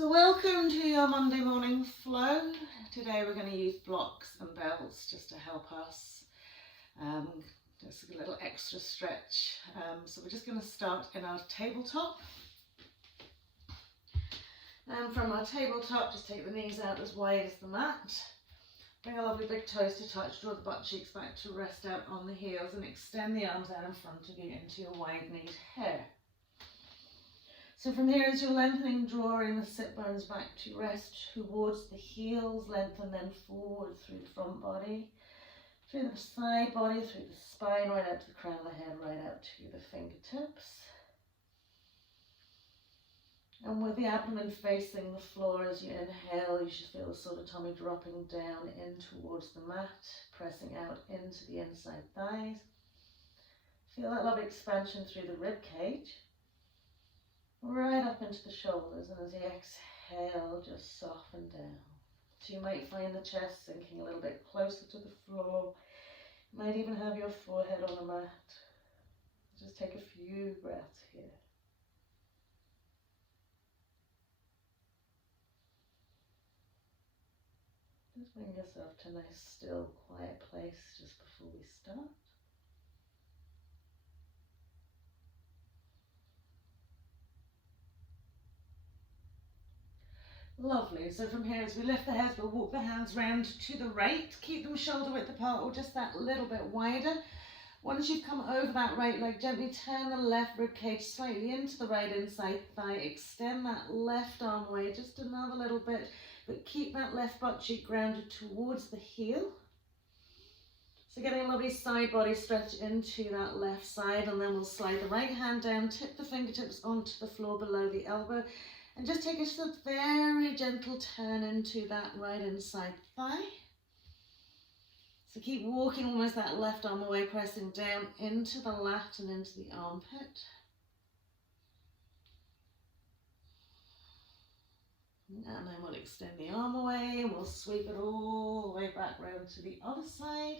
So welcome to your Monday morning flow. Today we're going to use blocks and bells just to help us. Just a little extra stretch. So we're just going to start in our tabletop. And from our tabletop, just take the knees out as wide as the mat. Bring our lovely big toes to touch, draw the butt cheeks back to rest out on the heels and extend the arms out in front of you into your wide-kneed hare. So from here, as you're lengthening, drawing the sit bones back to rest towards the heels, lengthen then forward through the front body, through the side body, through the spine, right out to the crown of the head, right out to the fingertips. And with the abdomen facing the floor as you inhale, you should feel the sort of tummy dropping down in towards the mat, pressing out into the inside thighs. Feel that lovely expansion through the rib cage. Right up into the shoulders, and as you exhale, just soften down. So you might find the chest sinking a little bit closer to the floor. You might even have your forehead on the mat. Just take a few breaths here. Just bring yourself to a nice, still, quiet place just before we start. Lovely. So from here, as we lift the heads, we'll walk the hands round to the right. Keep them shoulder width apart or just that little bit wider. Once you've come over that right leg, gently turn the left rib cage slightly into the right inside thigh. Extend that left arm away just another little bit, but keep that left butt cheek grounded towards the heel. So getting a lovely side body stretch into that left side, and then we'll slide the right hand down, tip the fingertips onto the floor below the elbow. And just take a very gentle turn into that right inside thigh. So keep walking almost that left arm away, pressing down into the lat and into the armpit. And then we'll extend the arm away and we'll sweep it all the way back round to the other side.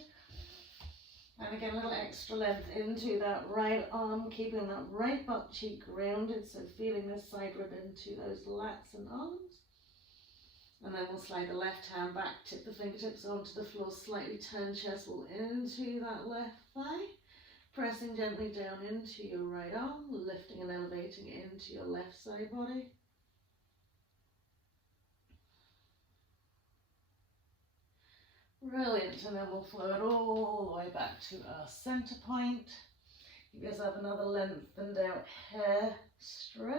And again, a little extra length into that right arm, keeping that right butt cheek grounded, so feeling this side rib into those lats and arms. And then we'll slide the left hand back, tip the fingertips onto the floor, slightly turn chest wall into that left thigh, pressing gently down into your right arm, lifting and elevating into your left side body. Brilliant, and then we'll flow it all the way back to our center point. Give yourself another lengthened out hare stretch.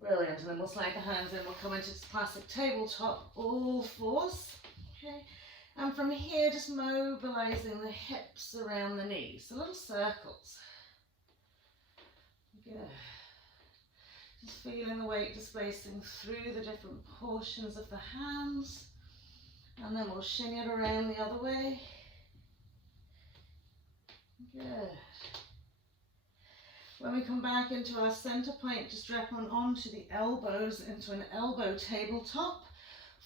Brilliant, and then we'll slide the hands in, we'll come into this classic tabletop, all fours. Okay, and from here, just mobilizing the hips around the knees, so little circles. Good. Just feeling the weight displacing through the different portions of the hands. And then we'll shin it around the other way. Good. When we come back into our center point, just drop onto the elbows into an elbow tabletop.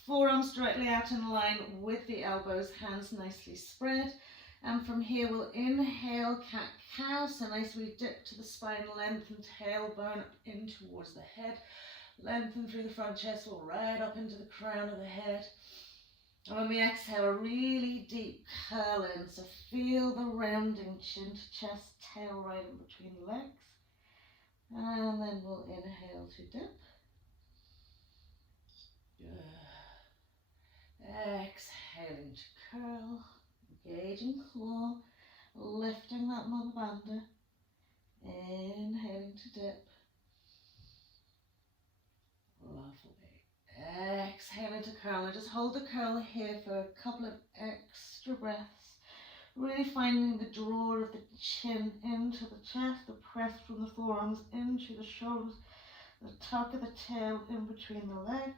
Forearms directly out in line with the elbows, hands nicely spread. And from here, we'll inhale, cat-cow, so nice we dip to the spine, lengthen tailbone up in towards the head, lengthen through the front chest, we'll right up into the crown of the head. And when we exhale, a really deep curl in, so feel the rounding chin to chest, tail right in between the legs. And then we'll inhale to dip. Good. Exhaling to curl. Engaging core, lifting that mother bandha, inhaling to dip. Lovely. Exhaling to curl. Now just hold the curl here for a couple of extra breaths. Really finding the draw of the chin into the chest, the press from the forearms into the shoulders, the tuck of the tail in between the legs.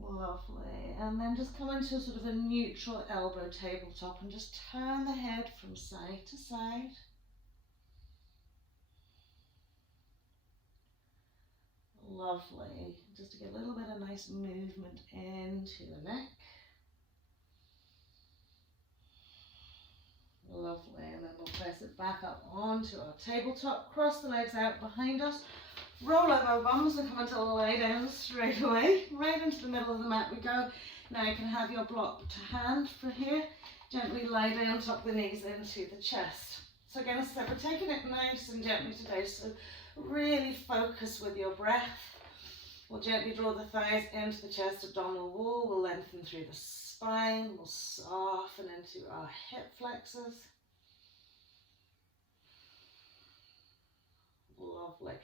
Lovely, and then just come into sort of a neutral elbow tabletop and just turn the head from side to side. Lovely, just to get a little bit of nice movement into the neck. Lovely, and then we'll press it back up onto our tabletop, cross the legs out behind us, roll over our bums and come into lie down straight away. Right into the middle of the mat we go. Now you can have your block to hand from here. Gently lie down, tuck the knees into the chest. So again, as I said, we're taking it nice and gently today, so really focus with your breath. We'll gently draw the thighs into the chest, abdominal wall. We'll lengthen through the spine. We'll soften into our hip flexors. Lovely.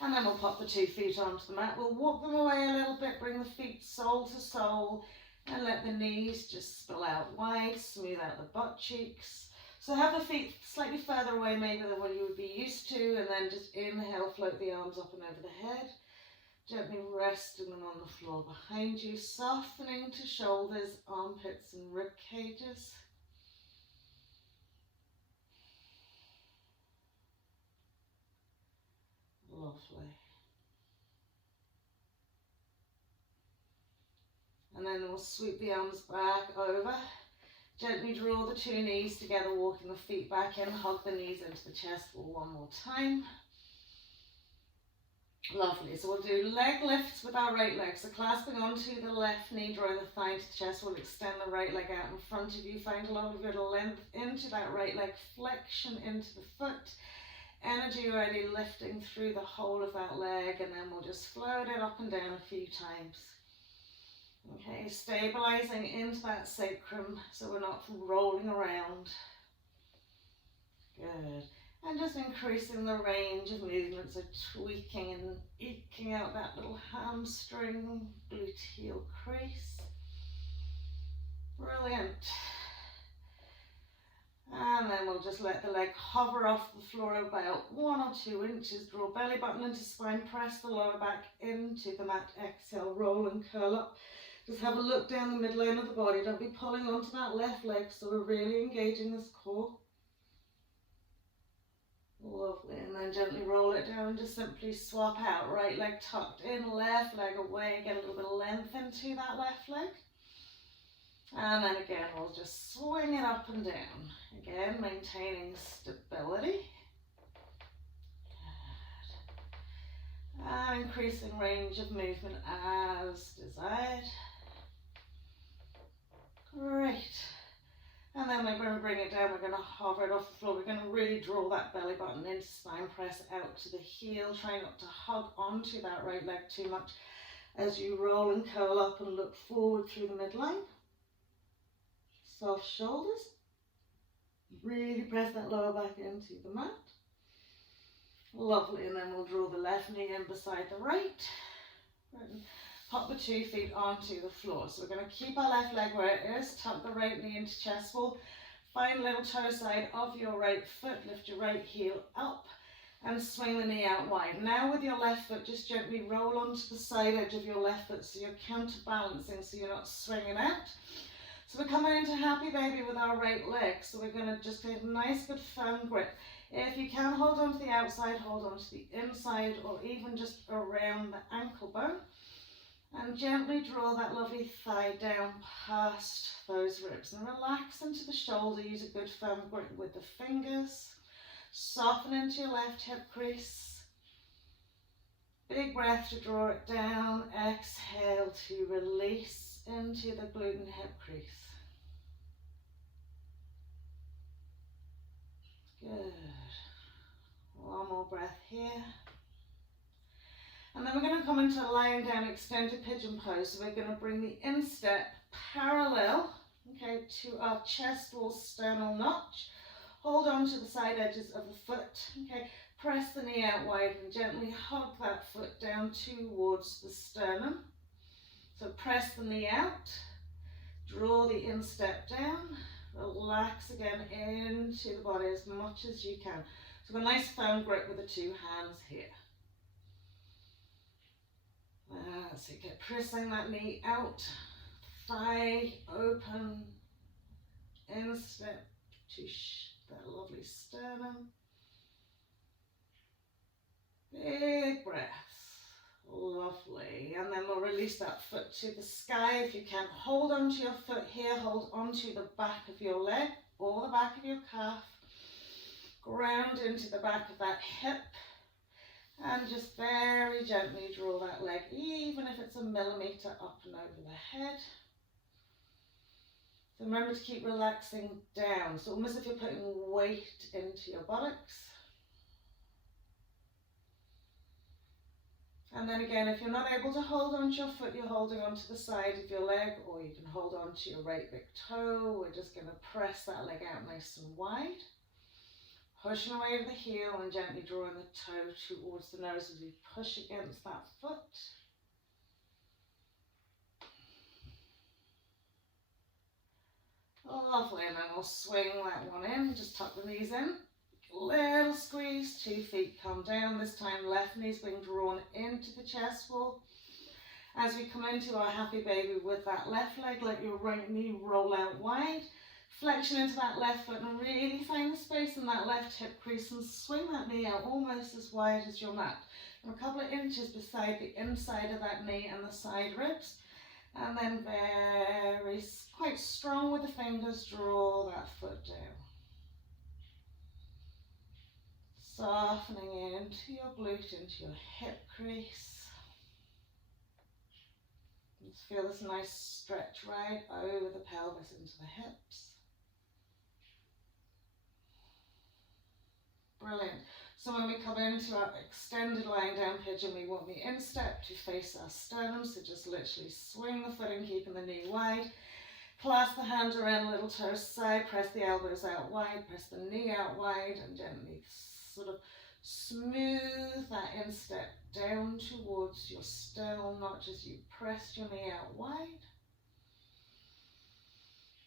And then we'll pop the 2 feet onto the mat. We'll walk them away a little bit, bring the feet sole to sole, and let the knees just spill out wide, smooth out the butt cheeks. So have the feet slightly further away maybe than what you would be used to, and then just inhale, float the arms up and over the head. Gently resting them on the floor behind you, softening to shoulders, armpits and rib cages. Lovely. And then we'll sweep the arms back over. Gently draw the 2 knees together, walking the feet back in, hug the knees into the chest for one more time. Lovely, so we'll do leg lifts with our right leg. So clasping onto the left knee, drawing the thigh to the chest, we'll extend the right leg out in front of you. Find a lot of your length into that right leg, flexion into the foot. Energy already lifting through the whole of that leg, and then we'll just float it up and down a few times. Okay, stabilizing into that sacrum so we're not rolling around. Good. And just increasing the range of movement, so tweaking and eking out that little hamstring, gluteal crease. Brilliant. And then we'll just let the leg hover off the floor about 1 or 2 inches. Draw belly button into spine, press the lower back into the mat. Exhale, roll and curl up. Just have a look down the midline of the body. Don't be pulling onto that left leg, so we're really engaging this core. Lovely, and then gently roll it down and just simply swap out. Right leg tucked in, left leg away. Get a little bit of length into that left leg. And then again, we'll just swing it up and down. Again, maintaining stability. Good. And increasing range of movement as desired. Great. And then we're going to bring it down, we're going to hover it off the floor, we're going to really draw that belly button into spine, press out to the heel, try not to hug onto that right leg too much as you roll and curl up and look forward through the midline. Soft shoulders, really press that lower back into the mat. Lovely, and then we'll draw the left knee in beside the right. Pop the 2 feet onto the floor. So we're going to keep our left leg where it is, tuck the right knee into chest wall, find the little toe side of your right foot, lift your right heel up and swing the knee out wide. Now with your left foot, just gently roll onto the side edge of your left foot so you're counterbalancing, so you're not swinging out. So we're coming into happy baby with our right leg. So we're going to just get a nice good firm grip. If you can hold on to the outside, hold on to the inside or even just around the ankle bone. And gently draw that lovely thigh down past those ribs and relax into the shoulder. Use a good firm grip with the fingers. Soften into your left hip crease. Big breath to draw it down. Exhale to release into the glute and hip crease. Good. One more breath here. And then we're going to come into lying down extended pigeon pose. So we're going to bring the instep parallel, okay, to our chest wall sternal notch. Hold on to the side edges of the foot, okay. Press the knee out wide and gently hug that foot down towards the sternum. So press the knee out, draw the instep down, relax again into the body as much as you can. So a nice firm grip with the 2 hands here. So keep pressing that knee out, thigh open, instep to that lovely sternum. Big breaths, lovely. And then we'll release that foot to the sky. If you can, hold onto your foot here, hold onto the back of your leg. or the back of your calf. Ground into the back of that hip. And just very gently draw that leg, even if it's a millimetre up and over the head. So remember to keep relaxing down. So almost if you're putting weight into your buttocks. And then again, if you're not able to hold onto your foot, you're holding onto the side of your leg, or you can hold onto your right big toe. We're just going to press that leg out nice and wide. Pushing away with the heel and gently drawing the toe towards the nose as we push against that foot. Lovely, and then we'll swing that one in, just tuck the knees in. Little squeeze, 2 feet come down. This time left knee's being drawn into the chest wall. As we come into our happy baby with that left leg, let your right knee roll out wide. Flexion into that left foot and really find the space in that left hip crease and swing that knee out almost as wide as your mat. And a couple of inches beside the inside of that knee and the side ribs. And then quite strong with the fingers, draw that foot down. Softening into your glute, into your hip crease. Just feel this nice stretch right over the pelvis into the hips. Brilliant. So when we come into our extended lying down pigeon, we want the instep to face our sternum. So just literally swing the footing, keeping the knee wide. Clasp the hand around little toe side, press the elbows out wide, press the knee out wide, and gently sort of smooth that instep down towards your sternal notch as you press your knee out wide.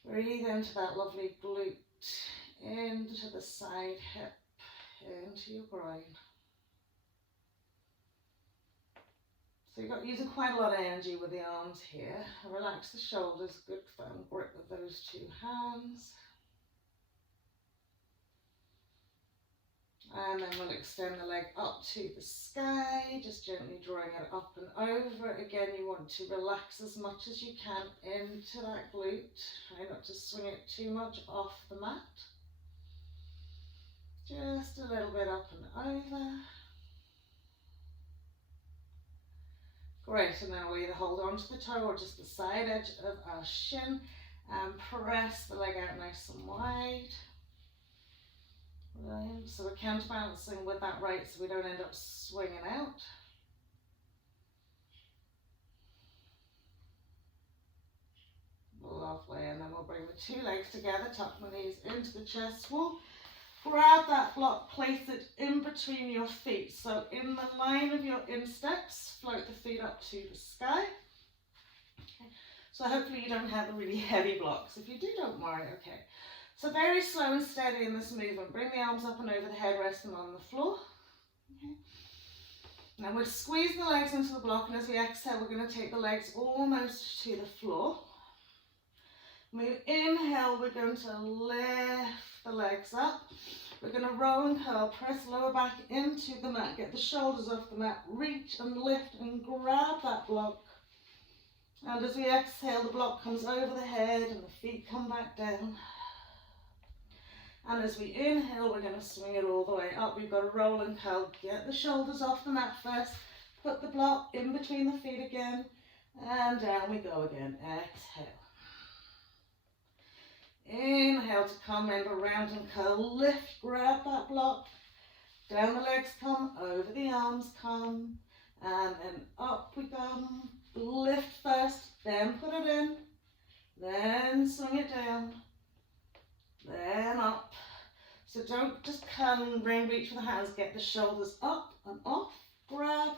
Breathe into that lovely glute, into the side hip, into your groin. So you've got using quite a lot of energy with the arms here. Relax the shoulders, good firm grip with those 2 hands. And then we'll extend the leg up to the sky, just gently drawing it up and over. Again, you want to relax as much as you can into that glute. Try not to swing it too much off the mat. Just a little bit up and over. Great, and then we'll either hold on to the toe or just the side edge of our shin and press the leg out nice and wide. Right. So we're counterbalancing with that right so we don't end up swinging out. Lovely, and then we'll bring the 2 legs together, tuck the knees into the chest wall. Grab that block, place it in between your feet. So in the line of your insteps, float the feet up to the sky. Okay. So hopefully you don't have really heavy blocks. If you do, don't worry, okay. So very slow and steady in this movement. Bring the arms up and over the head, rest them on the floor. Okay. Now we'll squeeze the legs into the block, and as we exhale, we're going to take the legs almost to the floor. When we inhale, we're going to lift the legs up. We're going to roll and curl, press lower back into the mat, get the shoulders off the mat, reach and lift and grab that block. And as we exhale, the block comes over the head and the feet come back down. And as we inhale, we're going to swing it all the way up. We've got to roll and curl, get the shoulders off the mat first, put the block in between the feet again, and down we go again. Exhale. Inhale to come in, around and curl, lift, grab that block, down the legs come, over the arms come, and then up we come, lift first, then put it in, then swing it down, then up. So don't just come and reach for the hands, get the shoulders up and off, grab,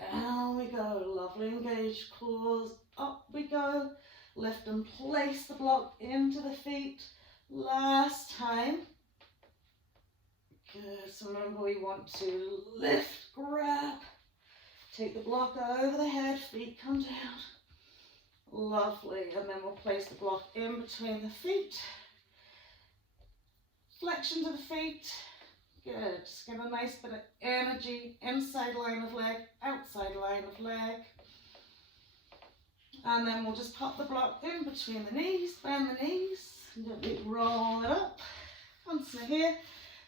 down we go, lovely engaged claws, up we go. Lift and place the block into the feet. Last time. Good. So remember, we want to lift, grab, take the block over the head, feet come down. Lovely. And then we'll place the block in between the feet. Flexion to the feet. Good. Just get a nice bit of energy. Inside line of leg, outside line of leg. And then we'll just pop the block in between the knees, bend the knees, Gently roll it up. Once we're here,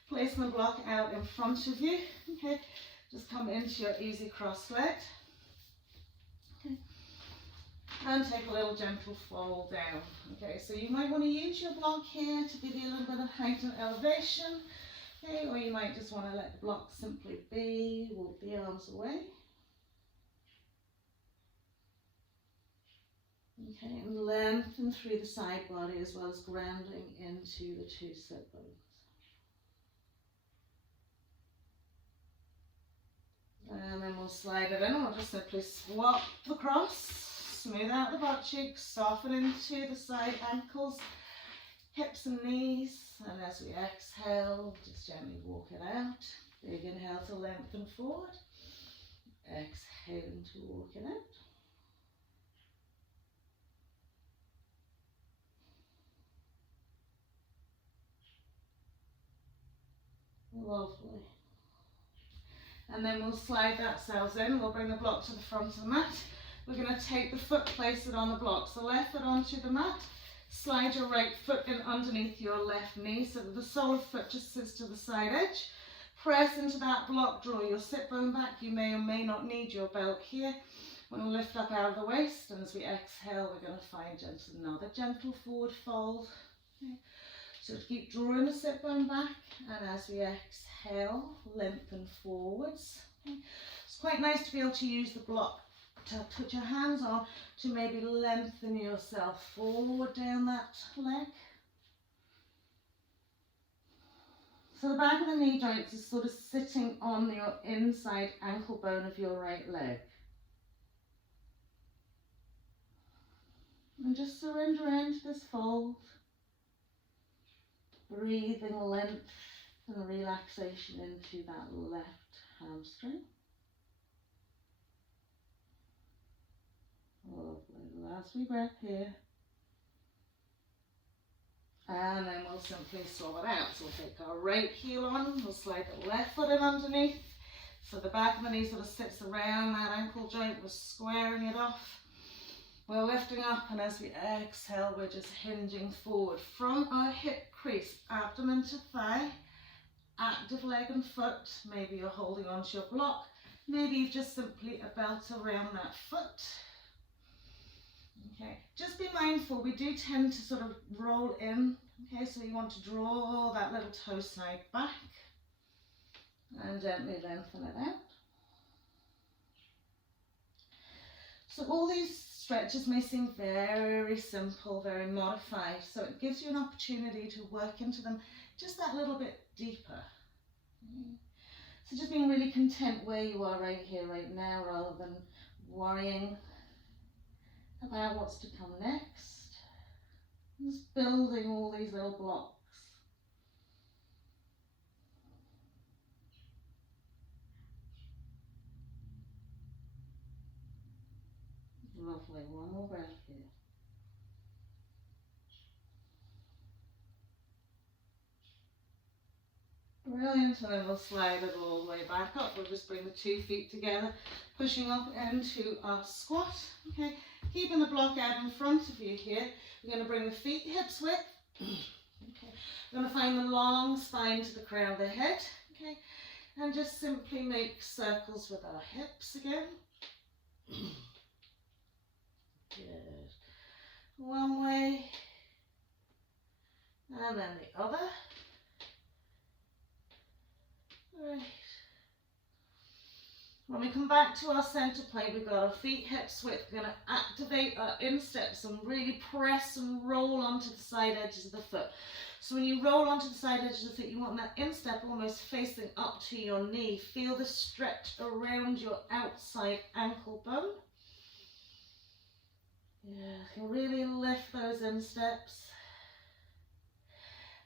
placing the block out in front of you. Okay, just come into your easy cross leg. Okay. And take a little gentle fold down. Okay, so you might want to use your block here to give you a little bit of height and elevation. Okay, or you might just want to let the block simply be, walk the arms away. Okay, and lengthen through the side body as well as grounding into the two sit bones. And then we'll slide it in, and we'll just simply swap the cross, smooth out the butt cheeks, soften into the side ankles, hips and knees, and as we exhale, just gently walk it out. Big inhale to lengthen forward, exhaling to walk it out. Lovely. And then we'll slide that cells in. We'll bring the block to the front of the mat. We're going to take the foot, place it on the block. So left foot onto the mat. Slide your right foot in underneath your left knee so that the sole of foot just sits to the side edge. Press into that block, draw your sit bone back. You may or may not need your belt here. We're going to lift up out of the waist, and as we exhale, we're going to find another gentle forward fold. Okay. So keep drawing the sit bone back, and as we exhale, lengthen forwards. Okay. It's quite nice to be able to use the block to put your hands on to maybe lengthen yourself forward down that leg. So the back of the knee joints is sort of sitting on your inside ankle bone of your right leg. And just surrender into this fold. Breathing length and relaxation into that left hamstring. Lovely. Last wee breath here. And then we'll simply swap it out. So we'll take our right heel on, we'll slide the left foot in underneath. So the back of the knee sort of sits around that ankle joint, we're squaring it off. We're lifting up, and as we exhale, we're just hinging forward from our hip crease, abdomen to thigh, active leg and foot. Maybe you're holding onto your block. Maybe you've just simply a belt around that foot. Okay, just be mindful, we do tend to sort of roll in. Okay, so you want to draw that little toe side back and gently lengthen it out. So all these stretches may seem very simple, very modified, so it gives you an opportunity to work into them just that little bit deeper. So just being really content where you are right here, right now, rather than worrying about what's to come next. Just building all these little blocks. Lovely, one more breath here. Brilliant, and then we'll slide it all the way back up. We'll just bring the 2 feet together, pushing up into our squat. Okay, keeping the block out in front of you here. We're going to bring the feet hips width. Okay, we're going to find the long spine to the crown of the head. Okay, and just simply make circles with our hips again. Good. One way, and then the other. Right. When we come back to our center plane, we've got our feet hips width. We're going to activate our insteps and really press and roll onto the side edges of the foot. So when you roll onto the side edges of the foot, you want that instep almost facing up to your knee. Feel the stretch around your outside ankle bone. Yeah, you can really lift those insteps.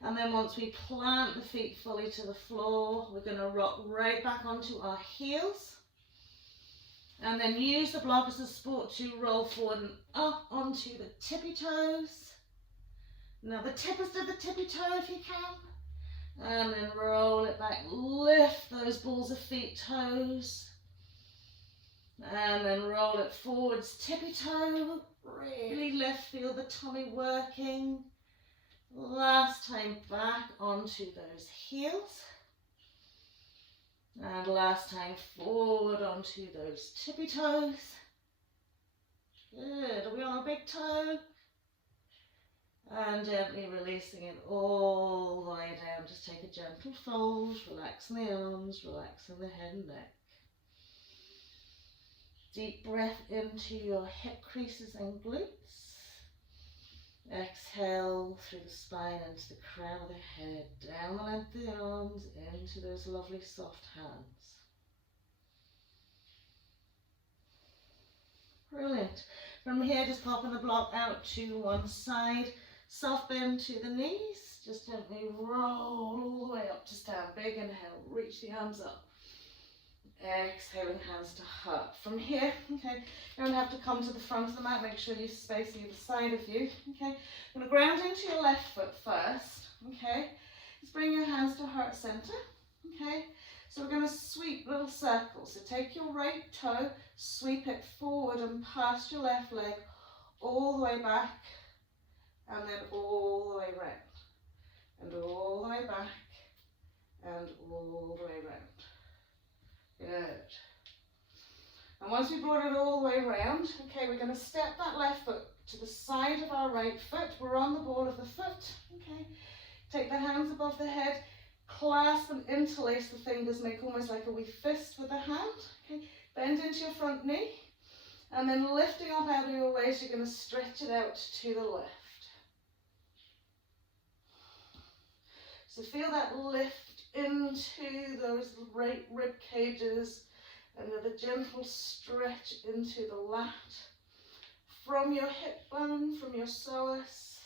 And then once we plant the feet fully to the floor, we're going to rock right back onto our heels. And then use the block as a support to roll forward and up onto the tippy toes. Now the tippest of the tippy toe if you can. And then roll it back. Lift those balls of feet, toes. And then roll it forwards, tippy toe. Really lift, feel the tummy working. Last time back onto those heels. And last time forward onto those tippy toes. Good. Are we on a big toe? And gently releasing it all the way down. Just take a gentle fold, relaxing the arms, relaxing the head and neck. Deep breath into your hip creases and glutes. Exhale through the spine into the crown of the head, down the length of the arms, into those lovely soft hands. Brilliant. From here, just popping the block out to one side. Soft bend to the knees. Just gently roll all the way up to stand. Big inhale, reach the arms up. Exhaling, hands to heart. From here, okay, you don't have to come to the front of the mat. Make sure you space either side of you. Okay, I'm going to ground into your left foot first. Okay, just bring your hands to heart center. Okay, so we're going to sweep little circles. So take your right toe, sweep it forward and past your left leg, all the way back, and then all the way round, and all the way back, and all the way round. Good. And once we brought it all the way around, okay, we're going to step that left foot to the side of our right foot. We're on the ball of the foot. Okay. Take the hands above the head, clasp and interlace the fingers, make almost like a wee fist with the hand. Okay. Bend into your front knee, and then lifting up out of your waist, you're going to stretch it out to the left. So feel that lift into those right rib cages, and with a gentle stretch into the lat from your hip bone, from your psoas.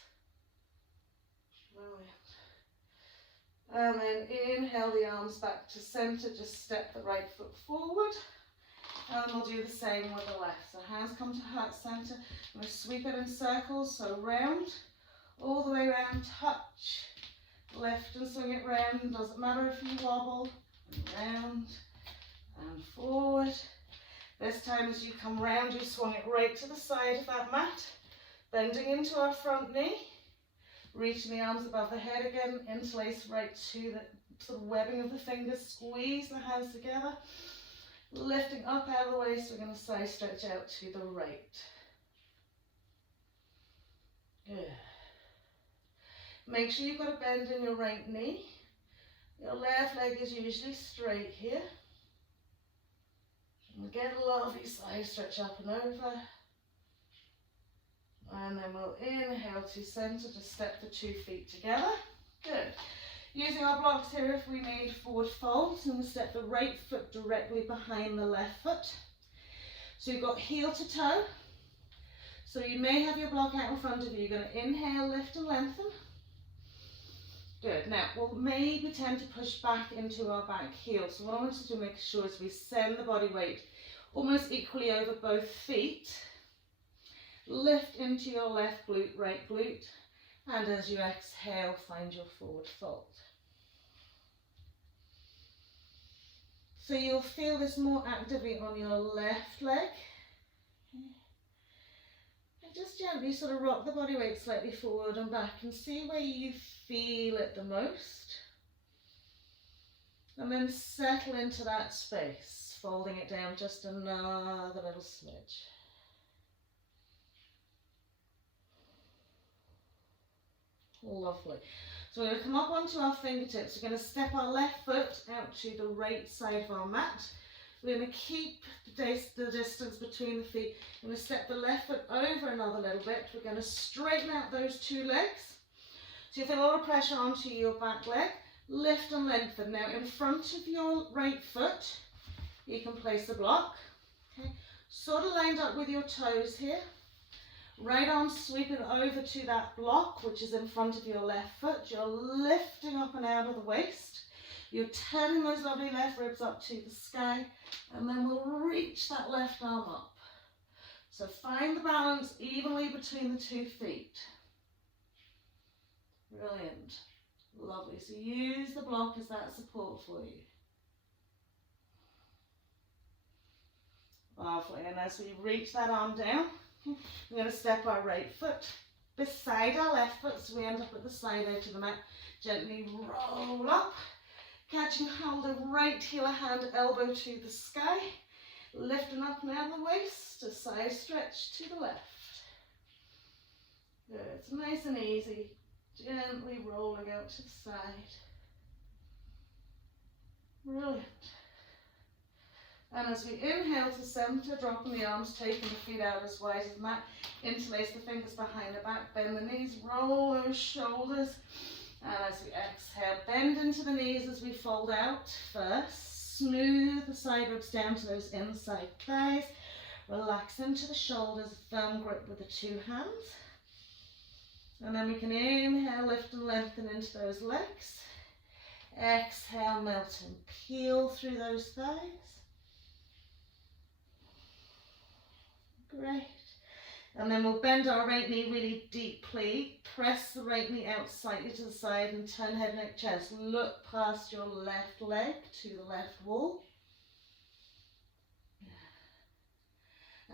Brilliant. And then inhale the arms back to center, just step the right foot forward, and we'll do the same with the left. So hands come to heart center, I'm going to sweep it in circles, so round, all the way around, touch. Lift and swing it round, doesn't matter if you wobble, and round and forward. This time as you come round, you swung it right to the side of that mat, bending into our front knee, reaching the arms above the head again, interlace right to the webbing of the fingers, squeeze the hands together, lifting up out of the waist, we're going to side stretch out to the right. Good. Make sure you've got a bend in your right knee. Your left leg is usually straight here. And get a lovely side stretch up and over. And then we'll inhale to center to step the 2 feet together. Good. Using our blocks here if we need forward folds, and we'll step the right foot directly behind the left foot. So you've got heel to toe. So you may have your block out in front of you. You're going to inhale, lift and lengthen. Good. Now, we'll maybe tend to push back into our back heel. So what I want you to make sure is we send the body weight almost equally over both feet. Lift into your left glute, right glute. And as you exhale, find your forward fold. So you'll feel this more actively on your left leg. Just gently sort of rock the body weight slightly forward and back and see where you feel it the most. And then settle into that space, folding it down just another little smidge. Lovely. So we're going to come up onto our fingertips. We're going to step our left foot out to the right side of our mat. We're going to keep the distance between the feet. We're going to step the left foot over another little bit. We're going to straighten out those 2 legs. So you feel a lot of pressure onto your back leg. Lift and lengthen. Now in front of your right foot, you can place the block. Okay. Sort of lined up with your toes here. Right arm sweeping over to that block, which is in front of your left foot. You're lifting up and out of the waist. You're turning those lovely left ribs up to the sky, and then we'll reach that left arm up. So find the balance evenly between the 2 feet. Brilliant. Lovely. So use the block as that support for you. Lovely. And as we reach that arm down, we're going to step our right foot beside our left foot, so we end up at the side edge of the mat. Gently roll up, catching hold of right heel of hand, elbow to the sky, lifting up now the waist, a side stretch to the left. Good, it's nice and easy, gently rolling out to the side. Brilliant. And as we inhale to center, dropping the arms, taking the feet out as wide as the mat, interlace the fingers behind the back, bend the knees, roll those shoulders. And as we exhale, bend into the knees as we fold out first. Smooth the side ribs down to those inside thighs. Relax into the shoulders, firm grip with the two hands. And then we can inhale, lift and lengthen into those legs. Exhale, melt and peel through those thighs. Great. And then we'll bend our right knee really deeply. Press the right knee out slightly to the side and turn head, neck, chest. Look past your left leg to the left wall.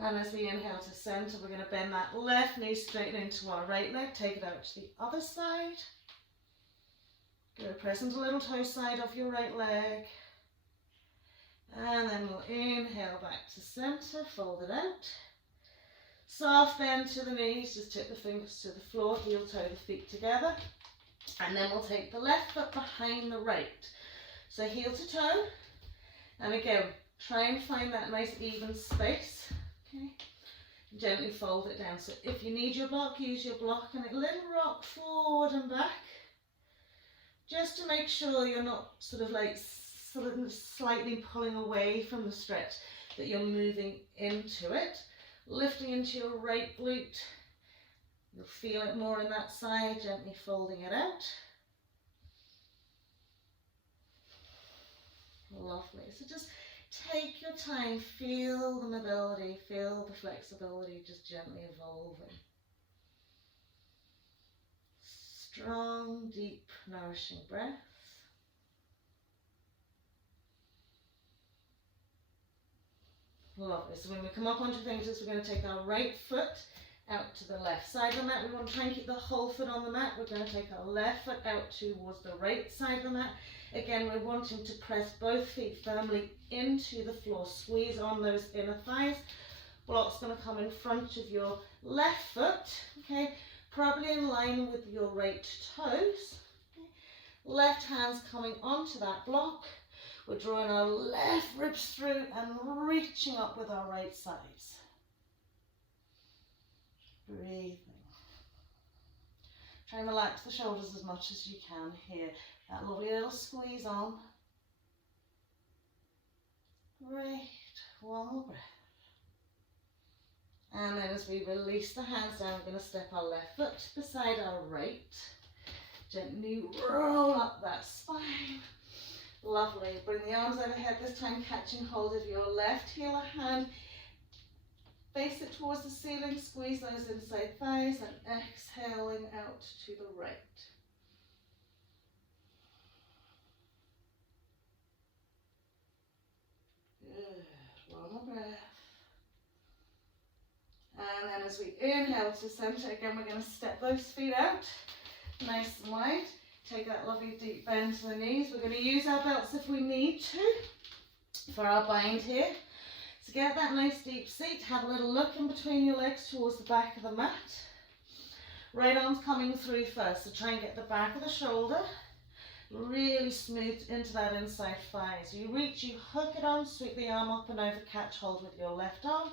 And as we inhale to center, we're going to bend that left knee straight into our right leg. Take it out to the other side. Good. Present a little toe side of your right leg. And then we'll inhale back to center, fold it out. Soft bend to the knees, just tip the fingers to the floor, heel toe the feet together. And then we'll take the left foot behind the right. So heel to toe. And again, try and find that nice even space. Okay. Gently fold it down. So if you need your block, use your block and a little rock forward and back. Just to make sure you're not slightly pulling away from the stretch, that you're moving into it. Lifting into your right glute. You'll feel it more in that side, gently folding it out. Lovely. So just take your time, feel the mobility, feel the flexibility, just gently evolving. Strong, deep, nourishing breaths. Lovely. So when we come up onto fingers, we're going to take our right foot out to the left side of the mat. We want to try and keep the whole foot on the mat. We're going to take our left foot out towards the right side of the mat. Again, we're wanting to press both feet firmly into the floor. Squeeze on those inner thighs. Block's going to come in front of your left foot. Okay, probably in line with your right toes. Okay. Left hand's coming onto that block. We're drawing our left ribs through and reaching up with our right sides. Breathing. Try and relax the shoulders as much as you can here. That lovely little squeeze on. Great. One more breath. And then as we release the hands down, we're going to step our left foot beside our right. Gently roll up that spine. Lovely. Bring the arms overhead, this time catching hold of your left heel or hand. Face it towards the ceiling, squeeze those inside thighs and exhaling out to the right. Good. One more breath. And then as we inhale to center, again we're going to step those feet out, nice and wide. Take that lovely deep bend to the knees. We're going to use our belts if we need to for our bind here. So get that nice deep seat. Have a little look in between your legs towards the back of the mat. Right arm's coming through first. So try and get the back of the shoulder really smooth into that inside thigh. So you reach, you hook it on, sweep the arm up and over, catch hold with your left arm.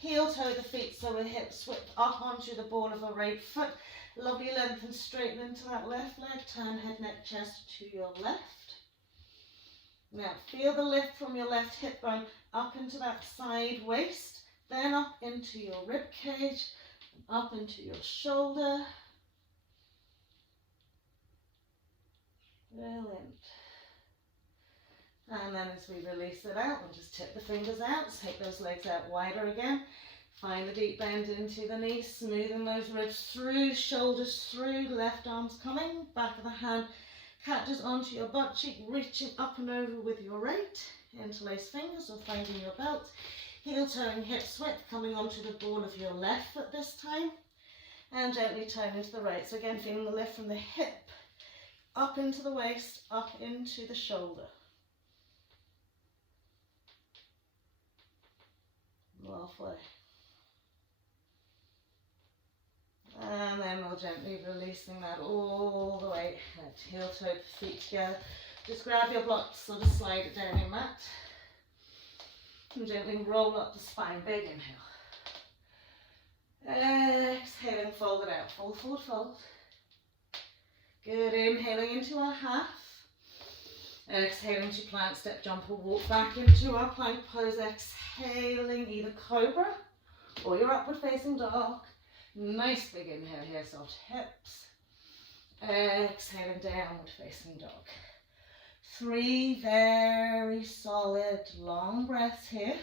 Heel toe the feet so we're hips whipped up onto the ball of the right foot. Lovely length and straighten into that left leg. Turn head, neck, chest to your left. Now feel the lift from your left hip bone up into that side waist, then up into your rib cage, up into your shoulder. Brilliant. And then as we release it out, we'll just tip the fingers out, take those legs out wider again. Find the deep bend into the knees, smoothing those ribs through, shoulders through, left arm's coming, back of the hand catches onto your butt cheek, reaching up and over with your right, interlace fingers or finding your belt, heel toe and hip width coming onto the ball of your left foot this time. and gently turn into the right. So again, feeling the lift from the hip, up into the waist, up into the shoulder. Lovely. And then we'll gently releasing that all the way, heel toe, feet together. Just grab your blocks, sort of slide it down your mat. And gently roll up the spine, big inhale. Exhaling, fold it out, fold, fold, fold. Good, inhaling into our half. Exhaling to plank, step, jump or walk back into our plank pose. Exhaling either cobra or your upward facing dog. Nice big inhale here, soft hips. Exhaling, downward facing dog. 3 very solid long breaths here.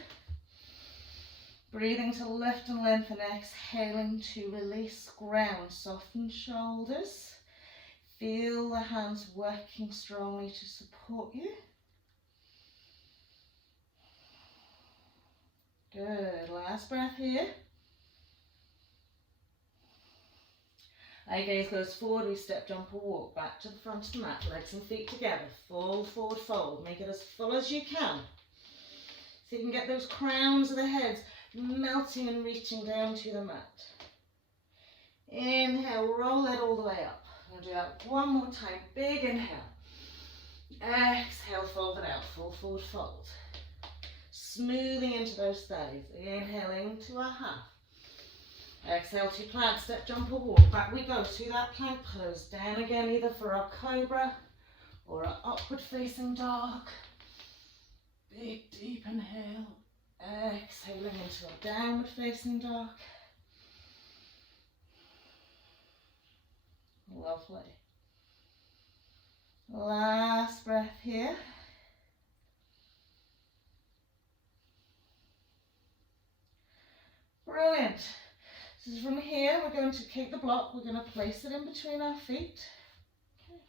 Breathing to lift and lengthen, exhaling to release, ground, soften shoulders. Feel the hands working strongly to support you. Good, last breath here. Eye gaze goes forward, we step, jump or walk back to the front of the mat, legs and feet together, full forward fold, make it as full as you can. So you can get those crowns of the heads melting and reaching down to the mat. Inhale, roll it all the way up. I'm going to do that one more time, big inhale. Exhale, fold it out, full forward fold. Smoothing into those thighs, inhaling to our half. Exhale to plank, step, jump or walk. Back we go to that plank pose. Down again either for our cobra or our upward facing dog. Big deep inhale. Exhaling into our downward facing dog. Lovely. Last breath here. Brilliant. So from here, we're going to take the block, we're going to place it in between our feet. Okay.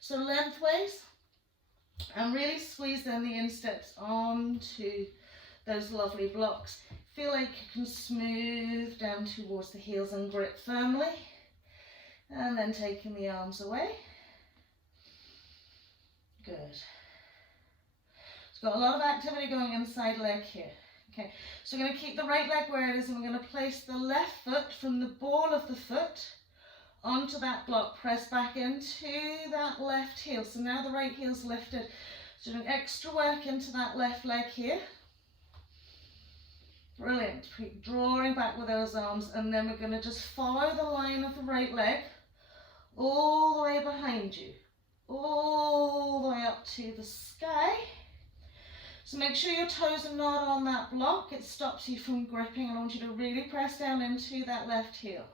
So lengthways, and really squeeze then the insteps onto those lovely blocks. Feel like you can smooth down towards the heels and grip firmly. And then taking the arms away. Good. It's got a lot of activity going inside leg here. Okay, so we're going to keep the right leg where it is, and we're going to place the left foot from the ball of the foot onto that block. Press back into that left heel. So now the right heel's lifted. So doing extra work into that left leg here. Brilliant. Keep drawing back with those arms, and then we're going to just follow the line of the right leg all the way behind you, all the way up to the sky. So make sure your toes are not on that block. It stops you from gripping, and I want you to really press down into that left heel.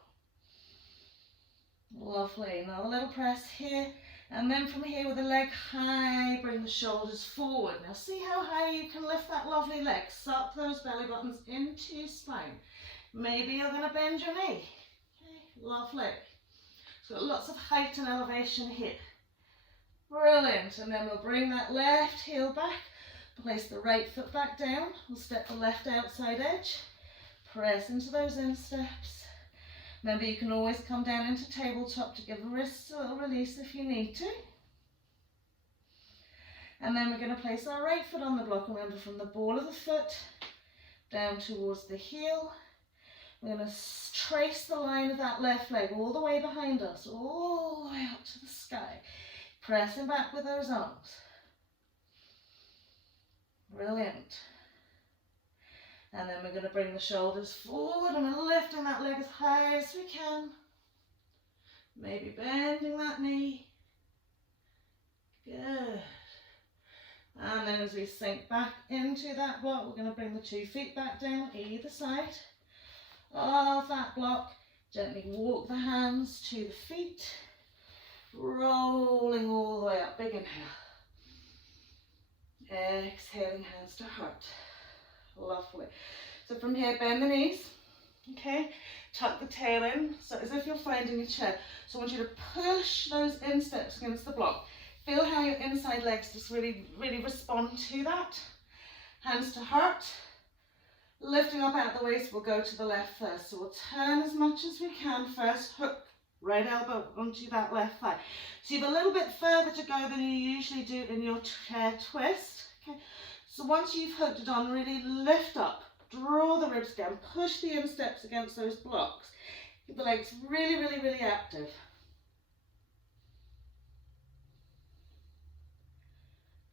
Lovely. Another little press here. And then from here with the leg high, bring the shoulders forward. Now see how high you can lift that lovely leg. Suck those belly buttons into your spine. Maybe you're going to bend your knee. Okay, lovely. So lots of height and elevation here. Brilliant. And then we'll bring that left heel back. Place the right foot back down. We'll step the left outside edge. Press into those insteps. Remember, you can always come down into tabletop to give the wrists a little release if you need to. And then we're going to place our right foot on the block. Remember, from the ball of the foot down towards the heel. We're going to trace the line of that left leg all the way behind us, all the way up to the sky. Pressing back with those arms. Brilliant. And then we're going to bring the shoulders forward, and we're lifting that leg as high as we can. Maybe bending that knee. Good. And then as we sink back into that block, we're going to bring the 2 feet back down either side of that block. Gently walk the hands to the feet. Rolling all the way up. Big inhale. Exhaling, hands to heart. Lovely. So from here, bend the knees. Okay, tuck the tail in, so as if you're finding a chair. So I want you to push those insteps against the block. Feel how your inside legs just really respond to that. Hands to heart. Lifting up out of the waist, we'll go to the left first. So we'll turn as much as we can first, hook right elbow onto that left thigh. So you have a little bit further to go than you usually do in your chair twist. Okay. So once you've hooked it on, really lift up, draw the ribs down, push the insteps against those blocks. Keep the legs really, really, really active.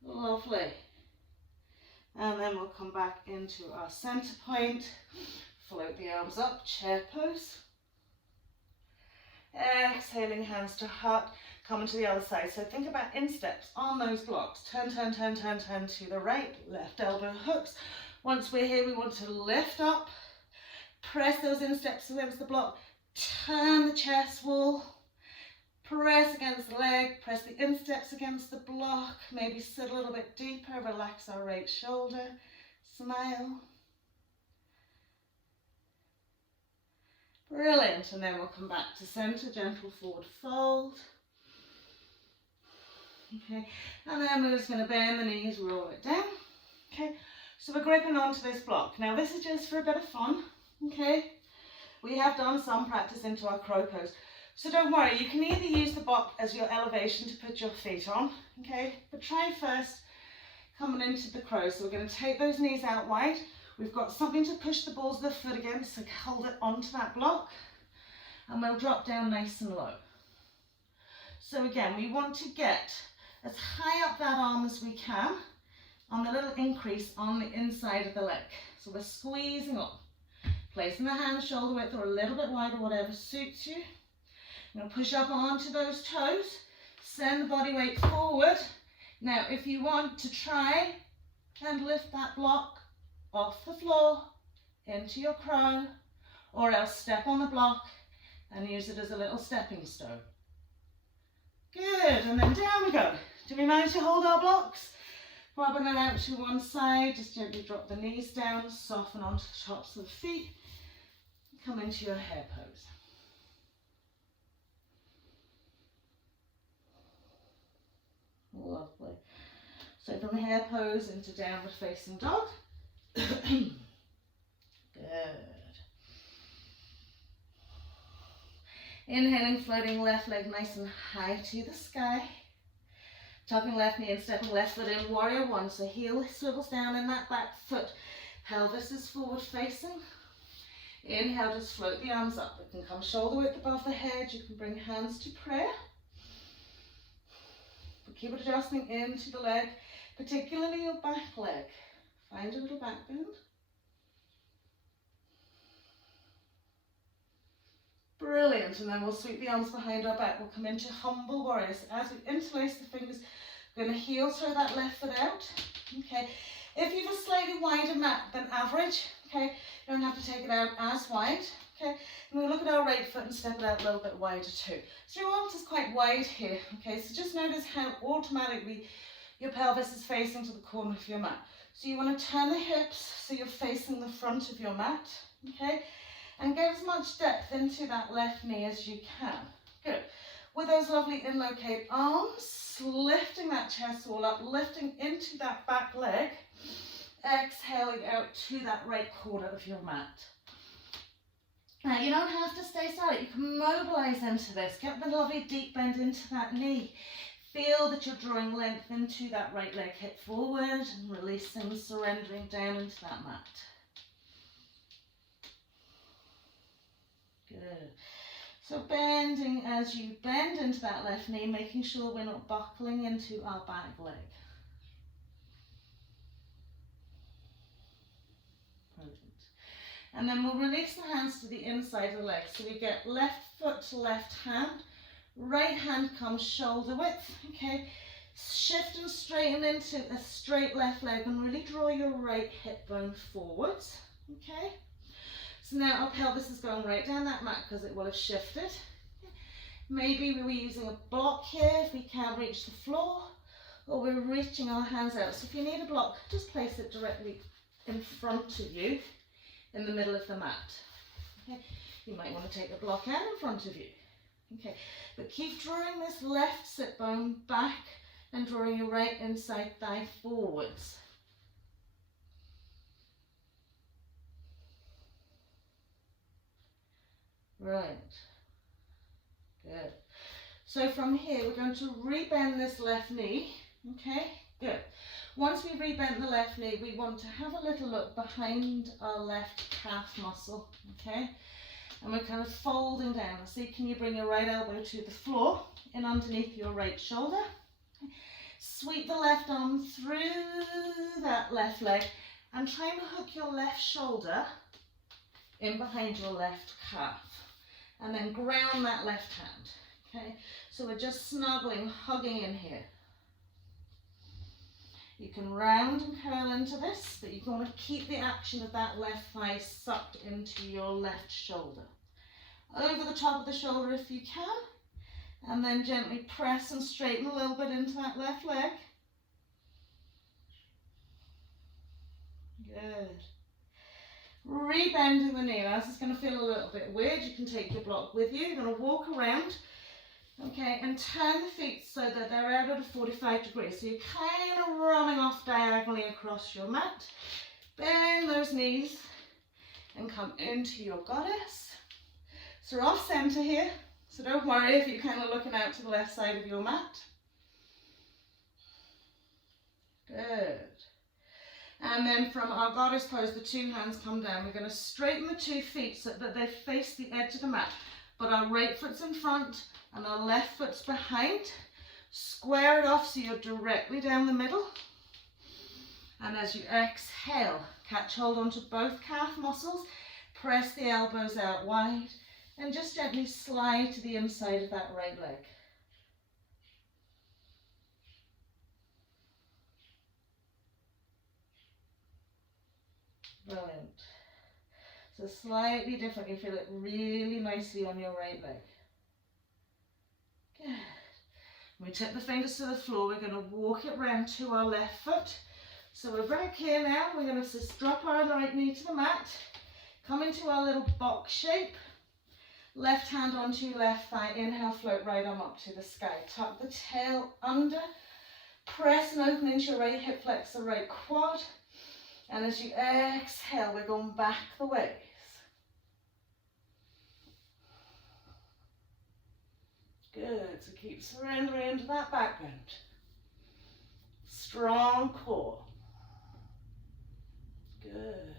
Lovely. And then we'll come back into our center point. Float the arms up, chair pose. Exhaling, hands to heart, coming to the other side. So think about insteps on those blocks. Turn, turn, turn, turn, turn to the right. Left elbow hooks. Once we're here, we want to lift up, press those insteps against the block, turn the chest wall, press against the leg, press the insteps against the block, maybe sit a little bit deeper, relax our right shoulder, smile. Brilliant, and then we'll come back to center, gentle forward fold. Okay, and then we're just going to bend the knees, roll it down. Okay, so we're gripping onto this block. Now this is just for a bit of fun, okay? We have done some practice into our crow pose. So don't worry, you can either use the block as your elevation to put your feet on, okay? But try first coming into the crow. So we're going to take those knees out wide. We've got something to push the balls of the foot against, so hold it onto that block. And we'll drop down nice and low. So again, we want to get as high up that arm as we can on the little increase on the inside of the leg. So we're squeezing up, placing the hands shoulder width or a little bit wider, whatever suits you. You're going to push up onto those toes, send the body weight forward. Now, if you want to try and lift that block off the floor into your crow, or else step on the block and use it as a little stepping stone. Good, and then down we go. Do we manage to hold our blocks? Bobbing it out to one side, just gently drop the knees down, soften onto the tops of the feet, come into your hare pose. Lovely. So from hare pose into downward facing dog. Good. Inhaling, floating left leg nice and high to the sky. Tucking left knee and stepping left foot in, warrior one. So heel swivels down in that back foot. Pelvis is forward facing. Inhale, just float the arms up. It can come shoulder width above the head. You can bring hands to prayer. But keep it adjusting into the leg, particularly your back leg. Find a little back bend. Brilliant, and then we'll sweep the arms behind our back. We'll come into humble warrior. So as we interlace the fingers, we're going to heel toe that left foot out. Okay, if you have a slightly wider mat than average, okay, you don't have to take it out as wide. Okay, and we'll look at our right foot and step it out a little bit wider too. So your arms is quite wide here. Okay, so just notice how automatically your pelvis is facing to the corner of your mat. So you want to turn the hips so you're facing the front of your mat. Okay. And get as much depth into that left knee as you can. Good. With those lovely inlocate arms, lifting that chest wall up, lifting into that back leg, exhaling out to that right corner of your mat. Now, you don't have to stay silent. You can mobilize into this. Get the lovely deep bend into that knee. Feel that you're drawing length into that right leg, hip forward, and releasing, surrendering down into that mat. Good. So bending as you bend into that left knee, making sure we're not buckling into our back leg. Brilliant. And then we'll release the hands to the inside of the leg. So we get left foot to left hand, right hand comes shoulder width. Okay. Shift and straighten into a straight left leg and really draw your right hip bone forwards. Okay. So now our pelvis is going right down that mat because it will have shifted. Maybe we were using a block here if we can't reach the floor, or we're reaching our hands out. So if you need a block, just place it directly in front of you in the middle of the mat. Okay. You might want to take the block out in front of you. Okay. But keep drawing this left sit bone back and drawing your right inside thigh forwards. Right. Good. So from here, we're going to rebend this left knee. Okay, good. Once we rebend the left knee, we want to have a little look behind our left calf muscle. Okay, and we're kind of folding down. See, can you bring your right elbow to the floor, in underneath your right shoulder? Sweep the left arm through that left leg and try and hook your left shoulder in behind your left calf. And then ground that left hand. Okay, so we're just snuggling, hugging in here. You can round and curl into this, but you want to keep the action of that left thigh sucked into your left shoulder. Over the top of the shoulder if you can, and then gently press and straighten a little bit into that left leg. Good. Rebending the knee. Now this is going to feel a little bit weird. You can take your block with you. You're going to walk around, okay, and turn the feet so that they're out at a 45 degrees. So you're kind of running off diagonally across your mat. Bend those knees and come into your goddess. So we're off center here. So don't worry if you're kind of looking out to the left side of your mat. Good. And then from our goddess pose, the two hands come down. We're going to straighten the 2 feet so that they face the edge of the mat. But our right foot's in front and our left foot's behind. Square it off so you're directly down the middle. And as you exhale, catch hold onto both calf muscles. Press the elbows out wide and just gently slide to the inside of that right leg. Brilliant. So slightly different, you feel it really nicely on your right leg. Good. When we tip the fingers to the floor, we're going to walk it round to our left foot. So we're back here now, we're going to just drop our right knee to the mat, come into our little box shape, left hand onto your left thigh, inhale, float right arm up to the sky, tuck the tail under, press and open into your right hip flexor, right quad. And as you exhale, we're going back the ways. Good, so keep surrendering into that background. Strong core. Good.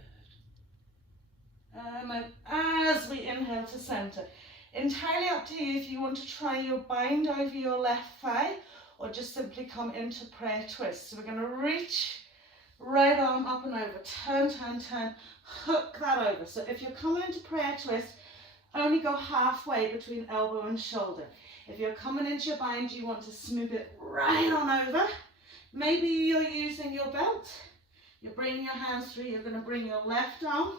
And then as we inhale to center, entirely up to you if you want to try your bind over your left thigh or just simply come into prayer twist. So we're going to reach right arm up and over, turn, turn, turn, hook that over. So if you're coming into prayer twist, only go halfway between elbow and shoulder. If you're coming into your bind, you want to smooth it right on over. Maybe you're using your belt. You're bringing your hands through. You're going to bring your left arm,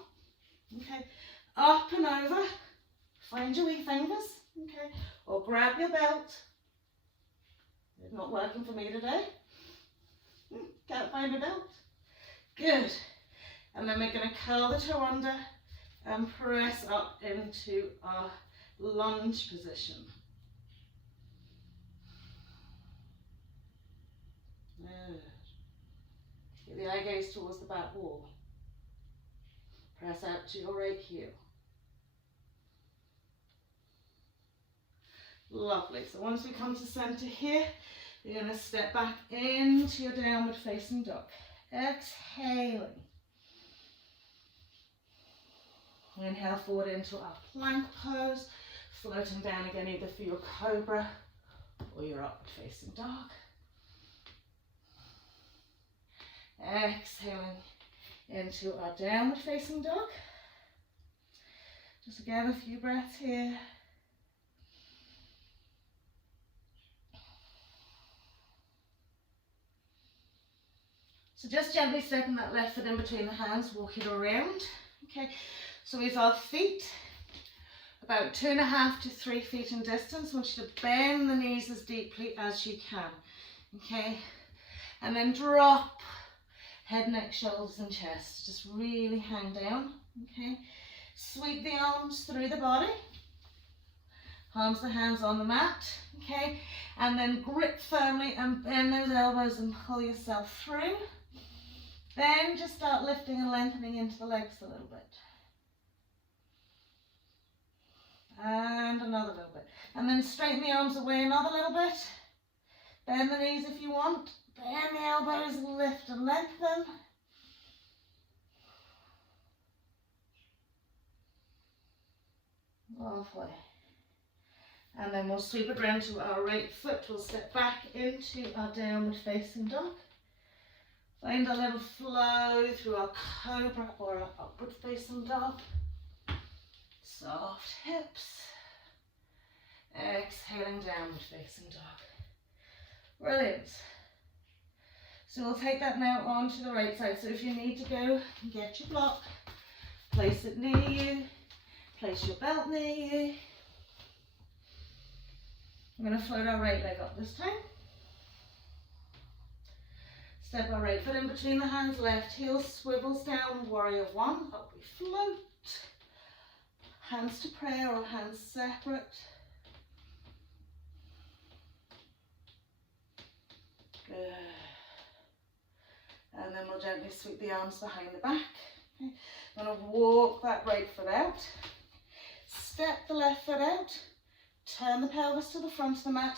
okay, up and over. Find your wee fingers, okay, or grab your belt. It's not working for me today. Can't find a belt. Good. And then we're going to curl the toe under and press up into our lunge position. Good. Get the eye gaze towards the back wall. Press out to your right heel. Lovely. So once we come to center here, you're going to step back into your downward facing dog. Exhaling. Inhale forward into our plank pose, floating down again either for your cobra or your upward facing dog. Exhaling into our downward facing dog. Just again a few breaths here. So just gently stepping that left foot in between the hands, walk it around. Okay, so with our feet about 2.5 to 3 feet in distance, I want you to bend the knees as deeply as you can. Okay, and then drop head, neck, shoulders and chest. Just really hang down. Okay, sweep the arms through the body. Palms the hands on the mat. Okay, and then grip firmly and bend those elbows and pull yourself through. Then just start lifting and lengthening into the legs a little bit. And another little bit. And then straighten the arms away another little bit. Bend the knees if you want. Bend the elbows, lift and lengthen. Halfway. And then we'll sweep it round to our right foot. We'll step back into our downward facing dog. Find a little flow through our cobra or our upward facing dog. Soft hips. Exhaling downward facing dog. Brilliant. So we'll take that now onto the right side. So if you need to go and get your block, place it near you. Place your belt near you. I'm going to float our right leg up this time. Step our right foot in between the hands, left heel swivels down, warrior one, up we float. Hands to prayer or hands separate. Good. And then we'll gently sweep the arms behind the back. Okay. I'm going to walk that right foot out. Step the left foot out. Turn the pelvis to the front of the mat.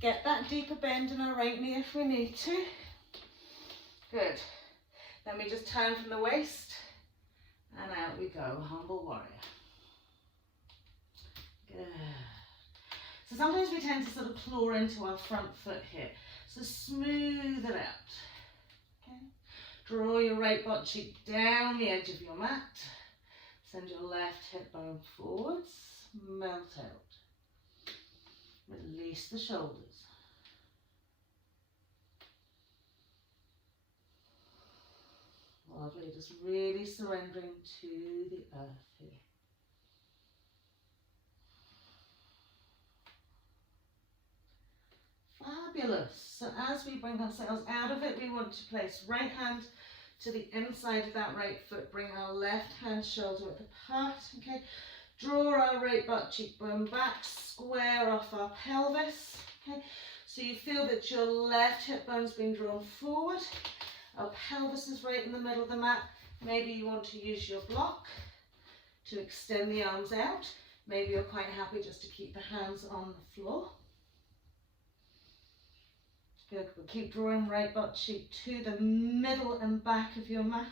Get that deeper bend in our right knee if we need to. Good. Then we just turn from the waist and out we go, humble warrior. Good. So sometimes we tend to sort of claw into our front foot here. So smooth it out. Okay. Draw your right butt cheek down the edge of your mat. Send your left hip bone forwards. Melt out. Release the shoulders. Lovely, just really surrendering to the earth here. Fabulous. So as we bring ourselves out of it, we want to place right hand to the inside of that right foot. Bring our left hand shoulder width apart. Okay. Draw our right butt cheekbone back, square off our pelvis. Okay, so you feel that your left hip bone's been drawn forward. Our pelvis is right in the middle of the mat. Maybe you want to use your block to extend the arms out. Maybe you're quite happy just to keep the hands on the floor. Good. We'll keep drawing right butt cheek to the middle and back of your mat.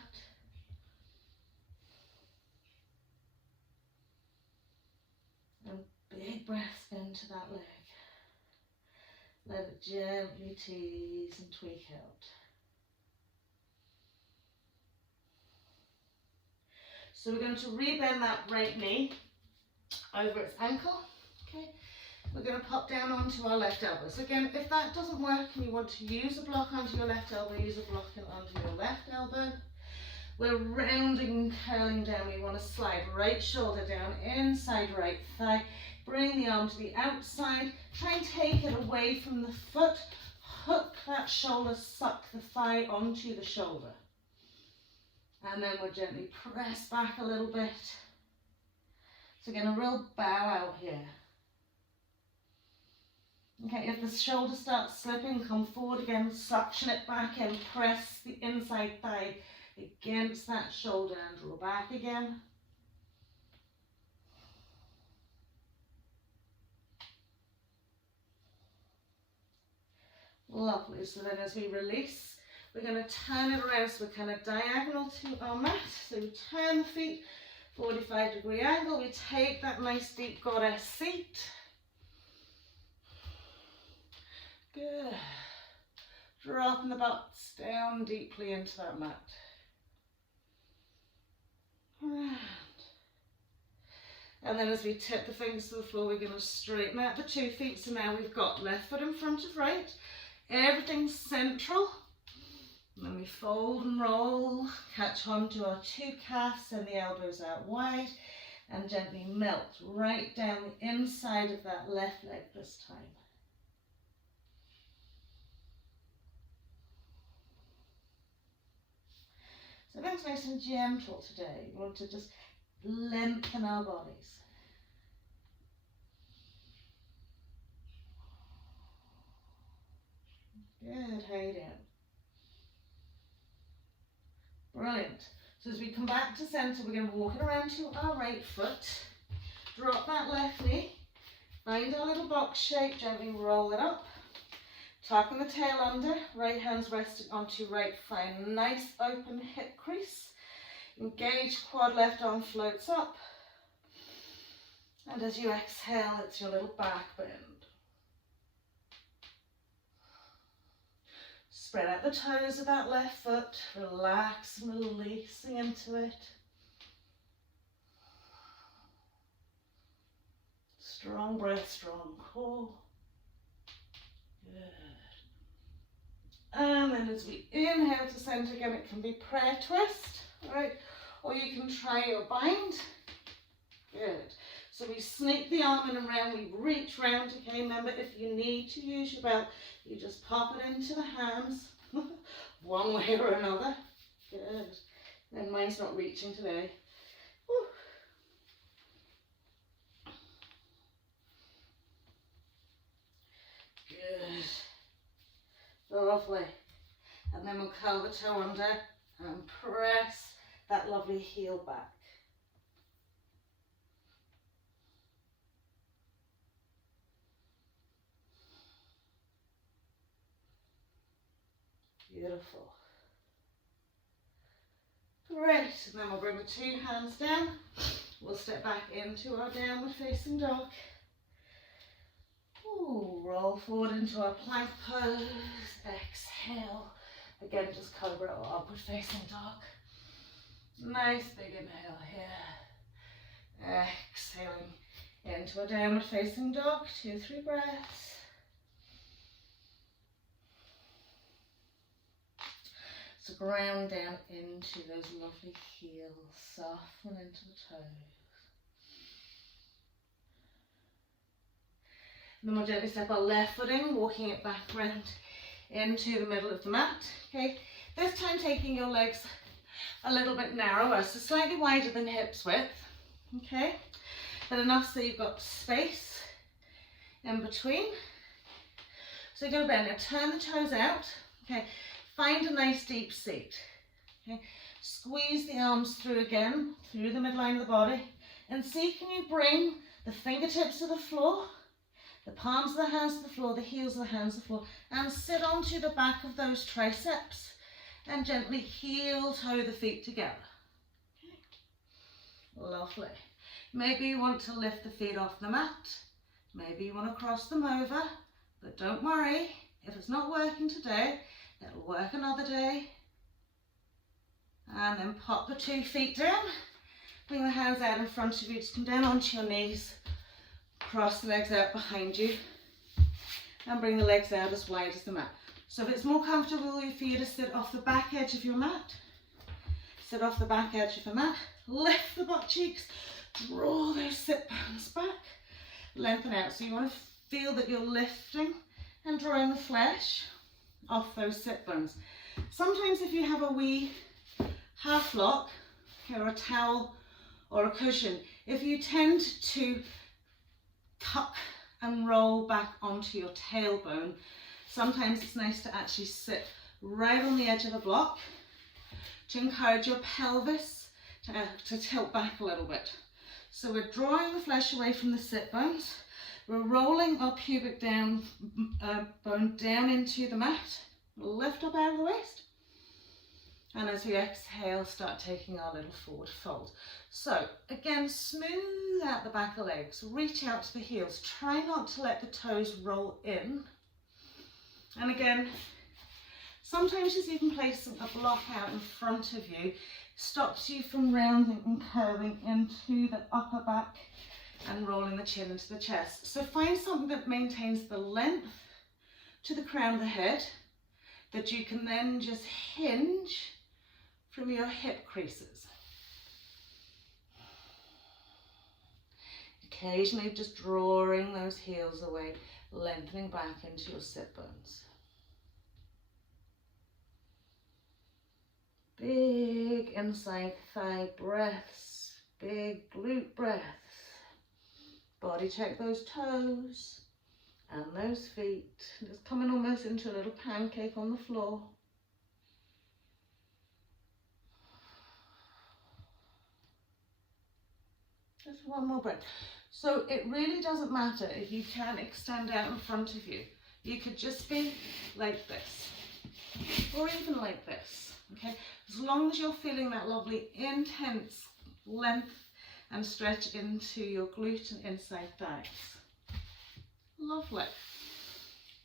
Big breath into that leg. Let it gently tease and tweak out. So we're going to rebend that right knee over its ankle. Okay. We're going to pop down onto our left elbow. So again, if that doesn't work and you want to use a block onto your left elbow, use a block onto your left elbow. We're rounding and curling down. We want to slide right shoulder down, inside right thigh. Bring the arm to the outside. Try and take it away from the foot. Hook that shoulder, suck the thigh onto the shoulder. And then we'll gently press back a little bit. So again, a real bow out here. Okay, if the shoulder starts slipping, come forward again, suction it back in, press the inside thigh against that shoulder and draw back again. Lovely. So then as we release, we're going to turn it around so we're kind of diagonal to our mat. So we turn the feet, 45-degree angle. We take that nice deep goddess seat. Good. Dropping the butts down deeply into that mat. Around. And then as we tip the fingers to the floor, we're going to straighten out the 2 feet. So now we've got left foot in front of right. Everything's central. And then we fold and roll, catch on to our 2 calves, send the elbows out wide, and gently melt right down the inside of that left leg this time. So everything's nice and gentle today. We want to just lengthen our bodies. Good, how you doing? Brilliant. So as we come back to center, we're going to walk it around to our right foot. Drop that left knee. Find our little box shape, gently roll it up. Tucking the tail under, right hand's resting onto right thigh. Nice open hip crease. Engage quad, left arm floats up. And as you exhale, it's your little back bend. Spread out the toes of that left foot. Relax and releasing into it. Strong breath, strong core. Good. And then as we inhale to center again, it can be prayer twist, right? Or you can try your bind. Good. So we sneak the arm in and round, we reach round, okay? Remember, if you need to use your belt, you just pop it into the hands, one way or another. Good. Then mine's not reaching today. Whew. Good. Lovely. And then we'll curl the toe under and press that lovely heel back. Beautiful. Great. And then we'll bring the two hands down. We'll step back into our downward facing dog. Ooh, roll forward into our plank pose. Exhale. Again, just cobra or upward facing dog. Nice big inhale here. Exhaling into a downward facing dog. 2-3 breaths. So ground down into those lovely heels. Soften into the toes. Then we'll gently step our left foot in, walking it back round into the middle of the mat. Okay, this time taking your legs a little bit narrower, so slightly wider than hips width. Okay, but enough so you've got space in between. So you're going to bend now, turn the toes out. Okay, find a nice deep seat. Okay, squeeze the arms through again, through the midline of the body, and see, can you bring the fingertips to the floor, the palms of the hands to the floor, the heels of the hands to the floor, and sit onto the back of those triceps and gently heel toe the feet together. Okay. Lovely. Maybe you want to lift the feet off the mat. Maybe you want to cross them over, but don't worry. If it's not working today, it'll work another day. And then pop the 2 feet down. Bring the hands out in front of you. Just come down onto your knees. Cross the legs out behind you. And bring the legs out as wide as the mat. So if it's more comfortable for you to sit off the back edge of your mat, sit off the back edge of your mat. Lift the butt cheeks. Draw those sit bones back. Lengthen out. So you want to feel that you're lifting and drawing the flesh off those sit bones. Sometimes if you have a wee half lock or a towel or a cushion, if you tend to tuck and roll back onto your tailbone, sometimes it's nice to actually sit right on the edge of a block to encourage your pelvis to tilt back a little bit. So we're drawing the flesh away from the sit bones. We're rolling our pubic bone down into the mat. Lift up out of the waist. And as we exhale, start taking our little forward fold. So again, smooth out the back of the legs. Reach out to the heels. Try not to let the toes roll in. And again, sometimes just even placing a block out in front of you stops you from rounding and curving into the upper back and rolling the chin into the chest. So find something that maintains the length to the crown of the head, that you can then just hinge from your hip creases. Occasionally just drawing those heels away, lengthening back into your sit bones. Big inside thigh breaths, big glute breaths. Body check those toes and those feet. Just coming almost into a little pancake on the floor. Just one more breath. So it really doesn't matter if you can extend out in front of you. You could just be like this, or even like this, okay? As long as you're feeling that lovely intense length and stretch into your glute and inside thighs. Lovely.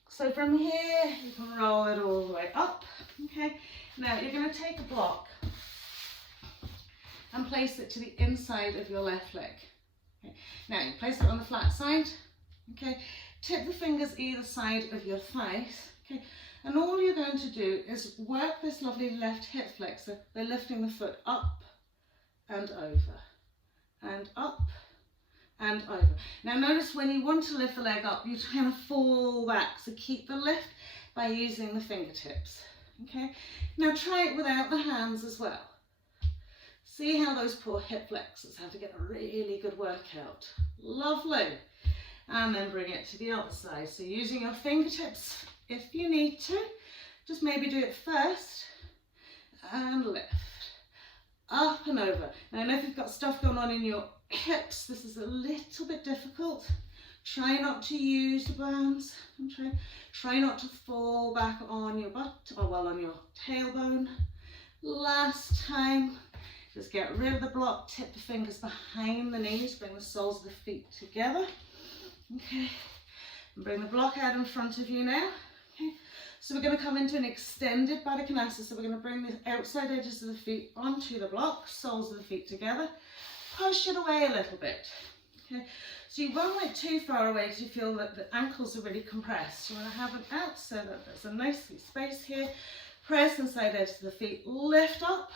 So from here, you can roll it all the way up, okay? Now you're going to take a block and place it to the inside of your left leg. Okay. Now you place it on the flat side, okay? Tip the fingers either side of your thighs, okay? And all you're going to do is work this lovely left hip flexor by lifting the foot up and over, and up and over. Now notice when you want to lift the leg up, you kind of fall back, so keep the lift by using the fingertips, okay? Now try it without the hands as well. See how those poor hip flexors have to get a really good workout. Lovely. And then bring it to the other side. So using your fingertips if you need to, just maybe do it first and lift. Up and over. Now I know if you've got stuff going on in your hips, this is a little bit difficult. Try not to use the bands. Try not to fall back on your butt, or well, on your tailbone. Last time. Just get rid of the block, tip the fingers behind the knees, bring the soles of the feet together. Okay, and bring the block out in front of you now. Okay, so we're going to come into an extended Baddha Konasana. So we're going to bring the outside edges of the feet onto the block, soles of the feet together. Push it away a little bit. Okay, so you won't get too far away because you feel that the ankles are really compressed. You want to have them out so that there's a nice space here. Press inside edges of the feet, lift up.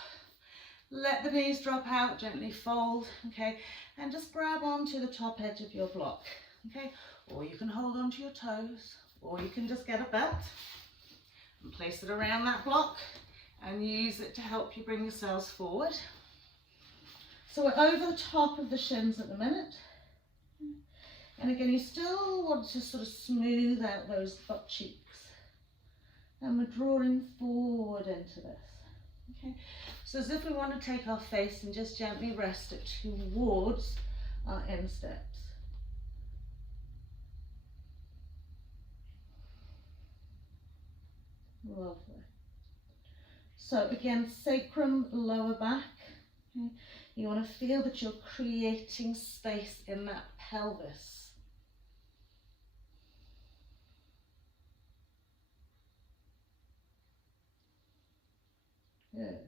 Let the knees drop out, gently fold, okay, and just grab onto the top edge of your block, okay, or you can hold onto your toes, or you can just get a belt and place it around that block and use it to help you bring yourselves forward. So we're over the top of the shins at the minute, and again you still want to sort of smooth out those butt cheeks, and we're drawing forward into this, okay. So as if we want to take our face and just gently rest it towards our insteps. Lovely. So again, sacrum, lower back. Okay. You want to feel that you're creating space in that pelvis. Good.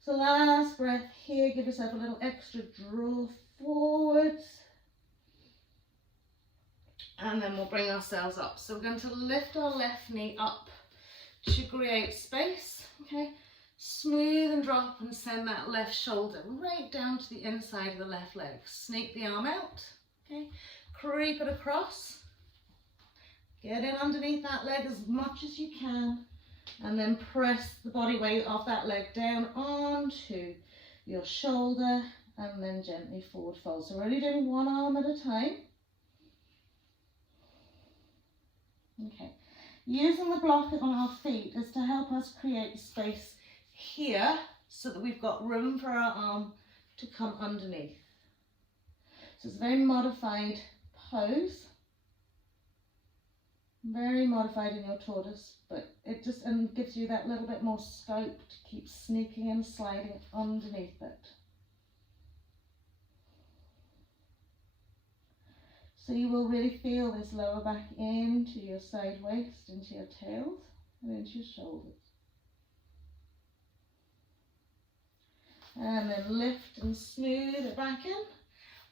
So last breath here, give yourself a little extra draw forwards. And then we'll bring ourselves up. So we're going to lift our left knee up to create space, okay? Smooth and drop and send that left shoulder right down to the inside of the left leg. Sneak the arm out, okay? Creep it across. Get in underneath that leg as much as you can. And then press the body weight of that leg down onto your shoulder and then gently forward fold. So we're only doing one arm at a time. Okay. Using the block on our feet is to help us create space here so that we've got room for our arm to come underneath. So it's a very modified pose. Very modified in your tortoise, but it just gives you that little bit more scope to keep sneaking and sliding underneath it. So you will really feel this lower back into your side waist, into your tails, and into your shoulders. And then lift and smooth it back in.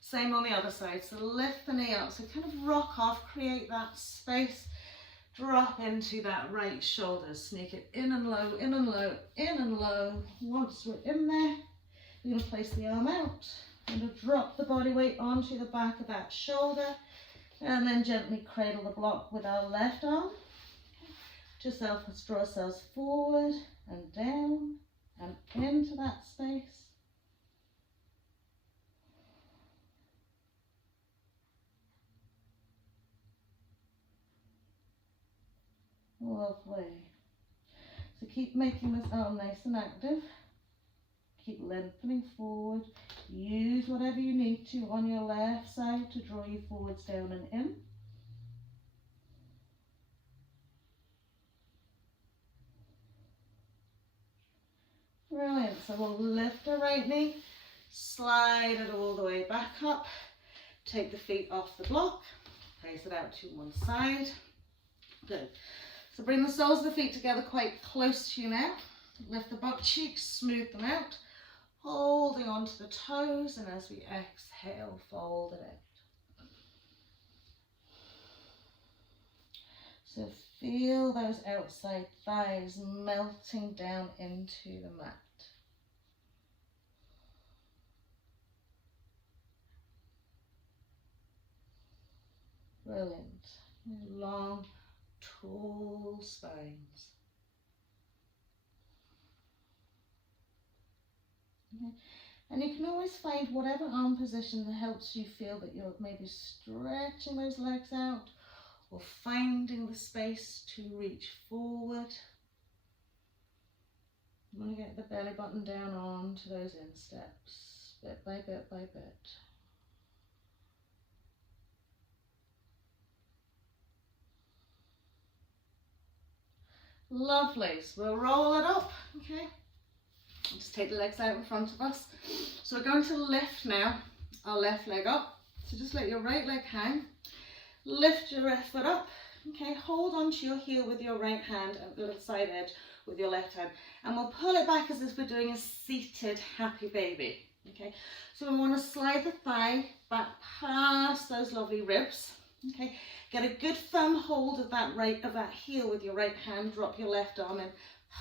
Same on the other side. So lift the knee up. So kind of rock off, create that space. Drop into that right shoulder. Sneak it in and low, in and low, in and low. Once we're in there, we're going to place the arm out. And drop the body weight onto the back of that shoulder. And then gently cradle the block with our left arm. Just help us draw ourselves forward and down and into that space. Lovely. So keep making this arm nice and active. keep lengthening forward. Use whatever you need to on your left side to draw you forwards, down and in. Brilliant. So we'll lift our right knee, slide it all the way back up, take the feet off the block, place it out to one side. Good. So bring the soles of the feet together quite close to you now. Lift the butt cheeks, smooth them out, holding onto the toes, and as we exhale, fold it out. So feel those outside thighs melting down into the mat. Brilliant. Long, tall spines. Okay. And you can always find whatever arm position that helps you feel that you're maybe stretching those legs out or finding the space to reach forward. You want to get the belly button down onto those insteps, bit by bit by bit. Lovely. So we'll roll it up, okay? Just take the legs out in front of us. So we're going to lift now our left leg up. So just let your right leg hang. Lift your left foot up. Okay, hold onto your heel with your right hand and the side edge with your left hand. And we'll pull it back as if we're doing a seated happy baby. Okay, so we want to slide the thigh back past those lovely ribs. Okay, get a good firm hold of that heel with your right hand. Drop your left arm in.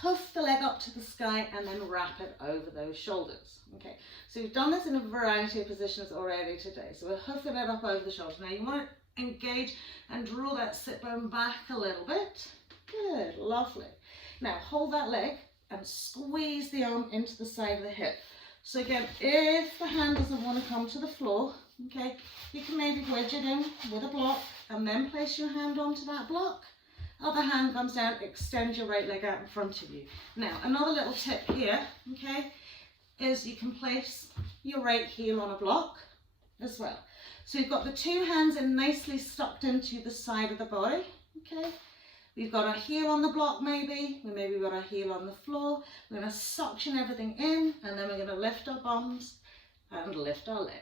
Hoof the leg up to the sky and then wrap it over those shoulders. Okay, so we've done this in a variety of positions already today. So we're hoofing it up over the shoulders. Now you want to engage and draw that sit bone back a little bit. Good, lovely. Now hold that leg and squeeze the arm into the side of the hip. So again, if the hand doesn't want to come to the floor, okay, you can maybe wedge it in with a block and then place your hand onto that block. Other hand comes down, extend your right leg out in front of you. Now, another little tip here, okay, is you can place your right heel on a block as well. So you've got the two hands in nicely stuck into the side of the body, okay. We've got our heel on the block maybe we've got our heel on the floor. We're going to suction everything in and then we're going to lift our bums and lift our legs.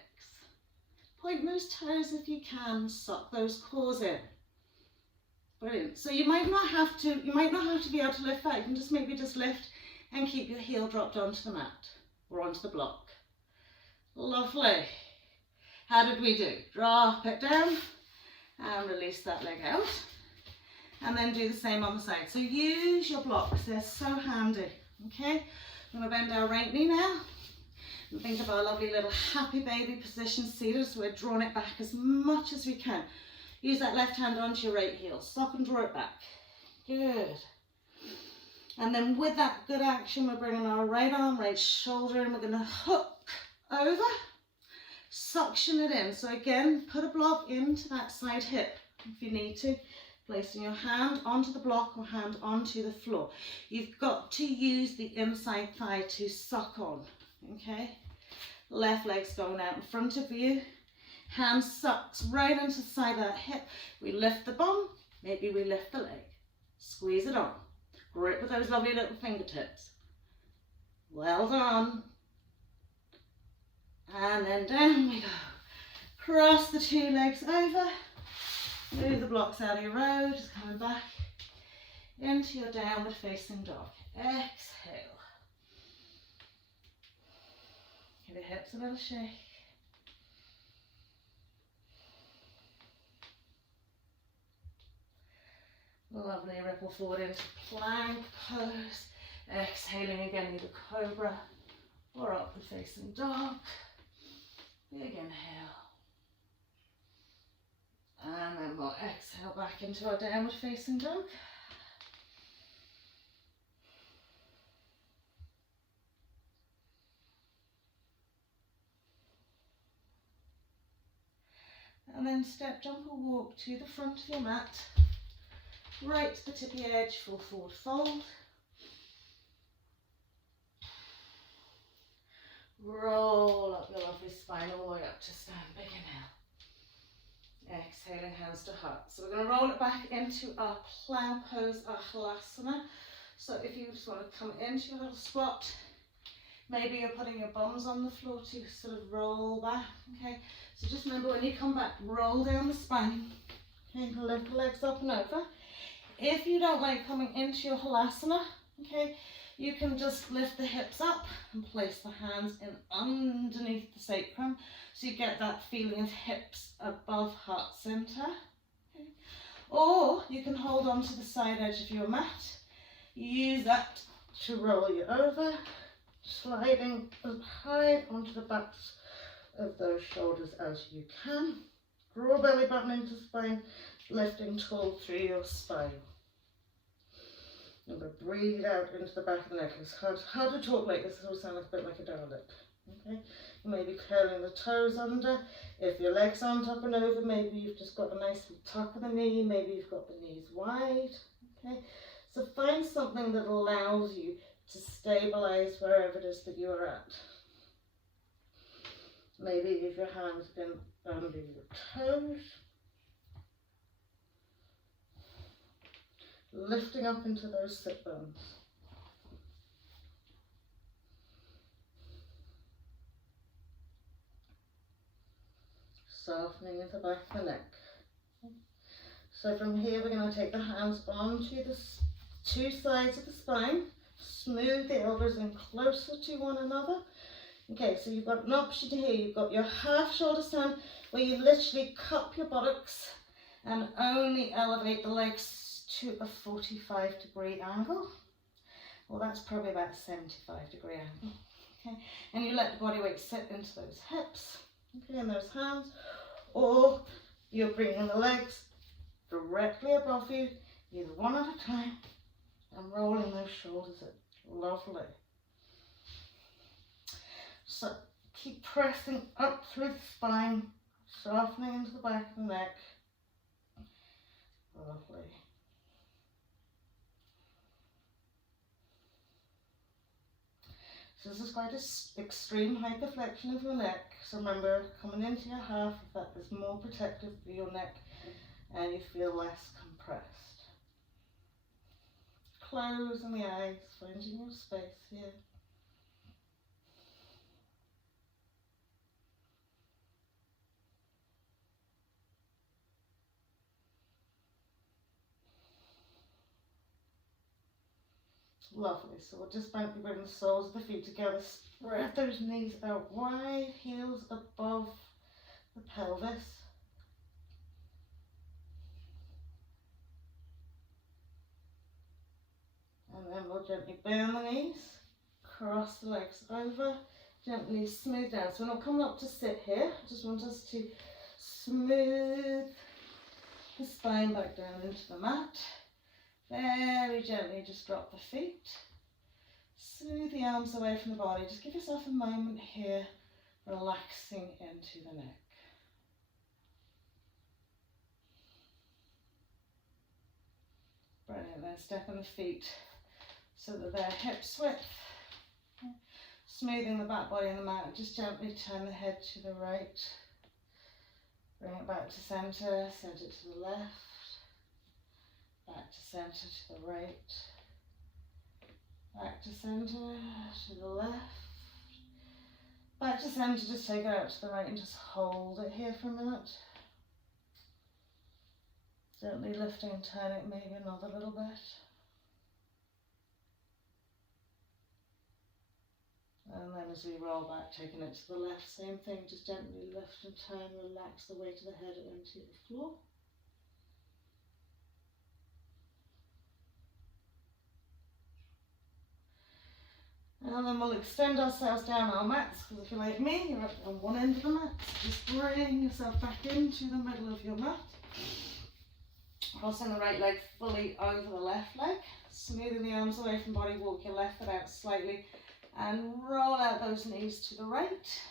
Point those toes if you can, suck those cores in. Brilliant. So you might not have to be able to lift that. You can just maybe just lift and keep your heel dropped onto the mat or onto the block. Lovely. How did we do? Drop it down and release that leg out. And then do the same on the side. So use your blocks, they're so handy. Okay, I'm going to bend our right knee now. And think of our lovely little happy baby position seated. So we're drawing it back as much as we can. Use that left hand onto your right heel. Stop and draw it back. Good. And then with that good action, we're bringing our right arm, right shoulder, and we're going to hook over, suction it in. So again, put a block into that side hip if you need to. Placing your hand onto the block or hand onto the floor. You've got to use the inside thigh to suck on, okay? Left leg's going out in front of you. Hand sucks right into the side of that hip. We lift the bum, maybe we lift the leg. Squeeze it on. Grip with those lovely little fingertips. Well done. And then down we go. Cross the two legs over. Move the blocks out of your road, just coming back into your downward facing dog. Exhale. Give your hips a little shake. Lovely, ripple forward into plank pose. Exhaling again, either cobra or upward facing dog. Big inhale. And then we'll exhale back into our downward facing dog. And then step, jump or walk to the front of your mat. Right to the tippy edge for forward fold. Roll up your lovely spine all the way up to stand. Big inhale. Exhaling, hands to heart. So we're going to roll it back into our plow pose, our halasana. So if you just want to come into your little squat, maybe you're putting your bums on the floor to sort of roll back, okay? So just remember, when you come back, roll down the spine, okay? Lift the legs up and over. If you don't like coming into your halasana, okay, you can just lift the hips up and place the hands in underneath the sacrum, so you get that feeling of hips above heart center. Okay? Or you can hold on to the side edge of your mat. Use that to roll you over, sliding as high onto the backs of those shoulders as you can. Draw belly button into spine, lifting tall through your spine. And breathe out into the back of the neck. It's hard to talk like this, it will sound a bit like a derelict. Okay? You may be curling the toes under. If your legs aren't up and over, maybe you've just got a nice tuck of the knee, maybe you've got the knees wide. Okay? So find something that allows you to stabilize wherever it is that you are at. Maybe if your hands in under your toes. Lifting up into those sit bones. Softening into the back of the neck. So from here we're going to take the hands onto the two sides of the spine. Smooth the elbows in closer to one another. Okay, so you've got an option here. You've got your half shoulder stand where you literally cup your buttocks and only elevate the legs to a 45-degree angle. Well, that's probably about a 75-degree angle. Okay, and you let the body weight sit into those hips, okay, and those hands, or you're bringing the legs directly above you, either one at a time, and rolling those shoulders in. Lovely. So keep pressing up through the spine, softening into the back of the neck. Lovely. So this is quite an extreme hyperflexion of your neck. So remember, coming into your half, that is more protective for your neck and you feel less compressed. Closing the eyes, finding your space here. Lovely. So we'll just gently bring the soles of the feet together. Spread those knees out wide, heels above the pelvis. And then we'll gently bend the knees, cross the legs over, gently smooth down. So we're not coming up to sit here. I just want us to smooth the spine back down into the mat. Very gently just drop the feet. Smooth the arms away from the body. Just give yourself a moment here, relaxing into the neck. Brilliant. Then step on the feet so that they're hips width. Smoothing the back body in the mat. Just gently turn the head to the right. Bring it back to centre, centre to the left. Back to centre to the right, back to centre to the left, back to centre, just take it out to the right and just hold it here for a minute. Gently lift and turn it maybe another little bit. And then as we roll back, taking it to the left, same thing, just gently lift and turn, relax the weight of the head into the floor. And then we'll extend ourselves down our mats, because if you're like me, you're up on one end of the mat. So just bring yourself back into the middle of your mat. Crossing the right leg fully over the left leg. Smoothing the arms away from body, walk your left foot out slightly and roll out those knees to the right.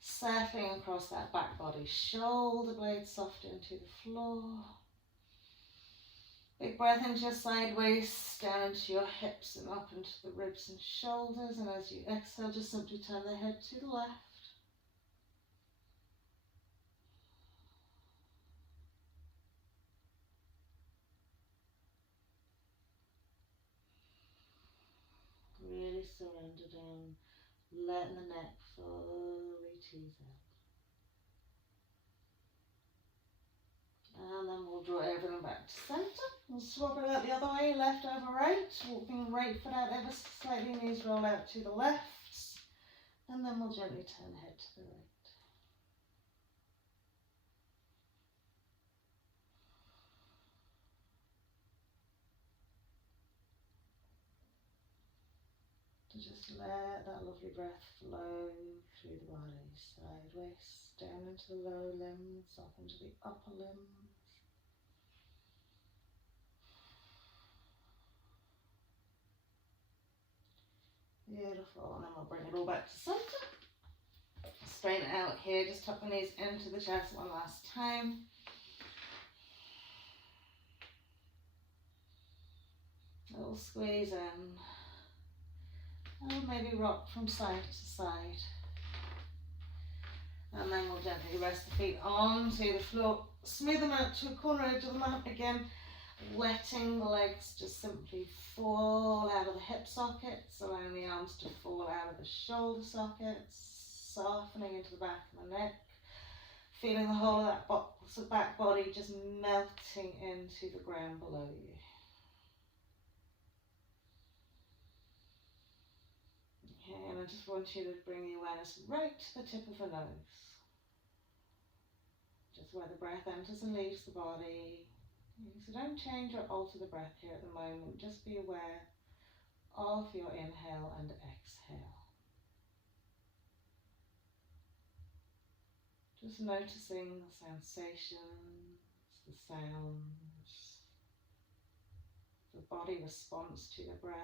Circling across that back body. Shoulder blades soft into the floor. Big breath into your side waist, down into your hips and up into the ribs and shoulders. And as you exhale, just simply turn the head to the left. Really surrender down, letting the neck fully tease out. And then we'll draw everything back to centre. We'll swap it out the other way, left over right. Walking right foot out ever so slightly, knees roll out to the left. And then we'll gently turn head to the right. To just let that lovely breath flow through the body, sideways, down into the lower limbs, up into the upper limbs. Beautiful, and then we'll bring it all back to centre. Straighten it out here, just tuck the knees into the chest one last time. A little squeeze in. And maybe rock from side to side. And then we'll gently rest the feet onto the floor. Smooth them out to a corner edge of the mat again. Letting the legs just simply fall out of the hip sockets, allowing the arms to fall out of the shoulder sockets, softening into the back of the neck, feeling the whole of that back body just melting into the ground below you. Okay, and I just want you to bring the awareness right to the tip of the nose, just where the breath enters and leaves the body. So don't change or alter the breath here at the moment, just be aware of your inhale and exhale. Just noticing the sensations, the sounds, the body response to the breath.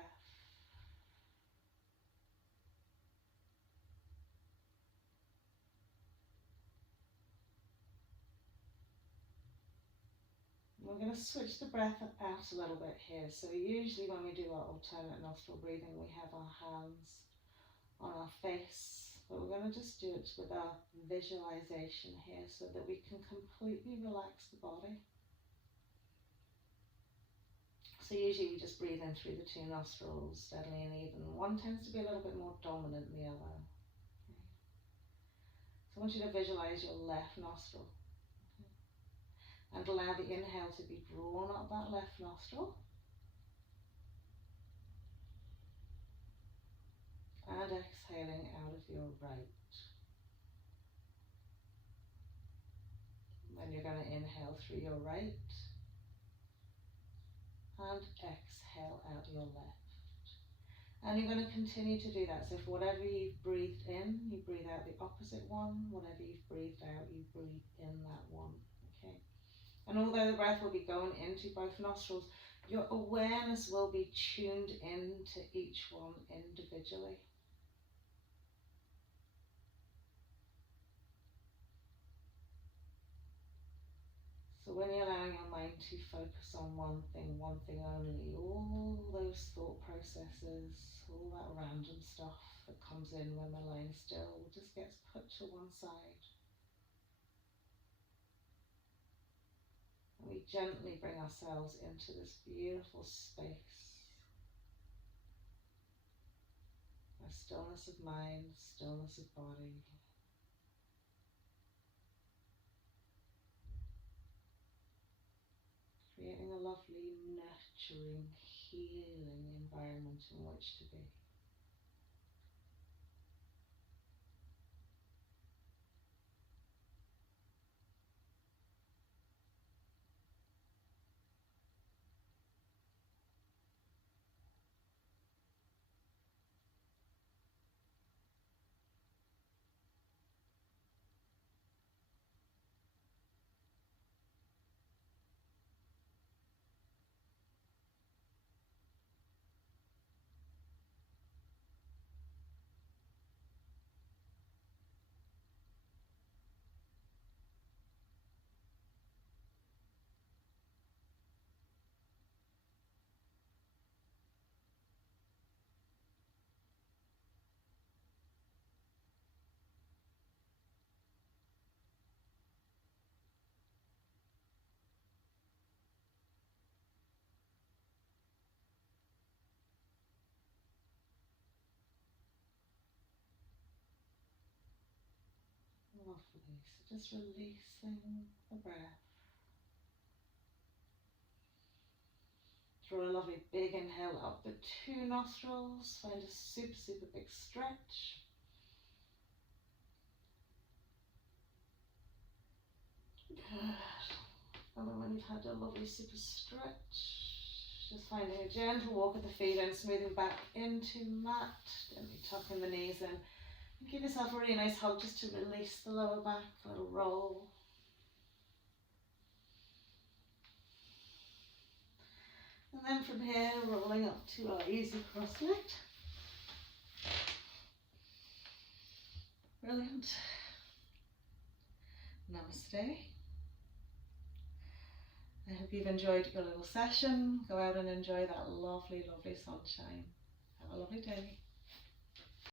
We're going to switch the breath out a little bit here. So usually when we do our alternate nostril breathing, we have our hands on our face, but we're going to just do it with our visualization here so that we can completely relax the body. So usually we just breathe in through the two nostrils, steadily and even. One tends to be a little bit more dominant than the other. Okay. So I want you to visualize your left nostril. And allow the inhale to be drawn up that left nostril. And exhaling out of your right. Then you're going to inhale through your right. And exhale out your left. And you're going to continue to do that. So for whatever you've breathed in, you breathe out the opposite one. Whatever you've breathed out, you breathe in that one. Okay. And although the breath will be going into both nostrils, your awareness will be tuned into each one individually. So when you allow your mind to focus on one thing only, all those thought processes, all that random stuff that comes in when we're lying still just gets put to one side. And we gently bring ourselves into this beautiful space. A stillness of mind, stillness of body. Creating a lovely, nurturing, healing environment in which to be. lovely. So just releasing the breath. Throw a lovely big inhale up the 2 nostrils. Find a super, super big stretch. Good. And then when you've had a lovely super stretch, just finding a gentle walk of the feet and smoothing back into mat. Gently tucking the knees in. And give yourself a really nice hug just to release the lower back, a little roll. And then from here, rolling up to our easy cross-legged. Brilliant. Namaste. I hope you've enjoyed your little session. Go out and enjoy that lovely, lovely sunshine. Have a lovely day.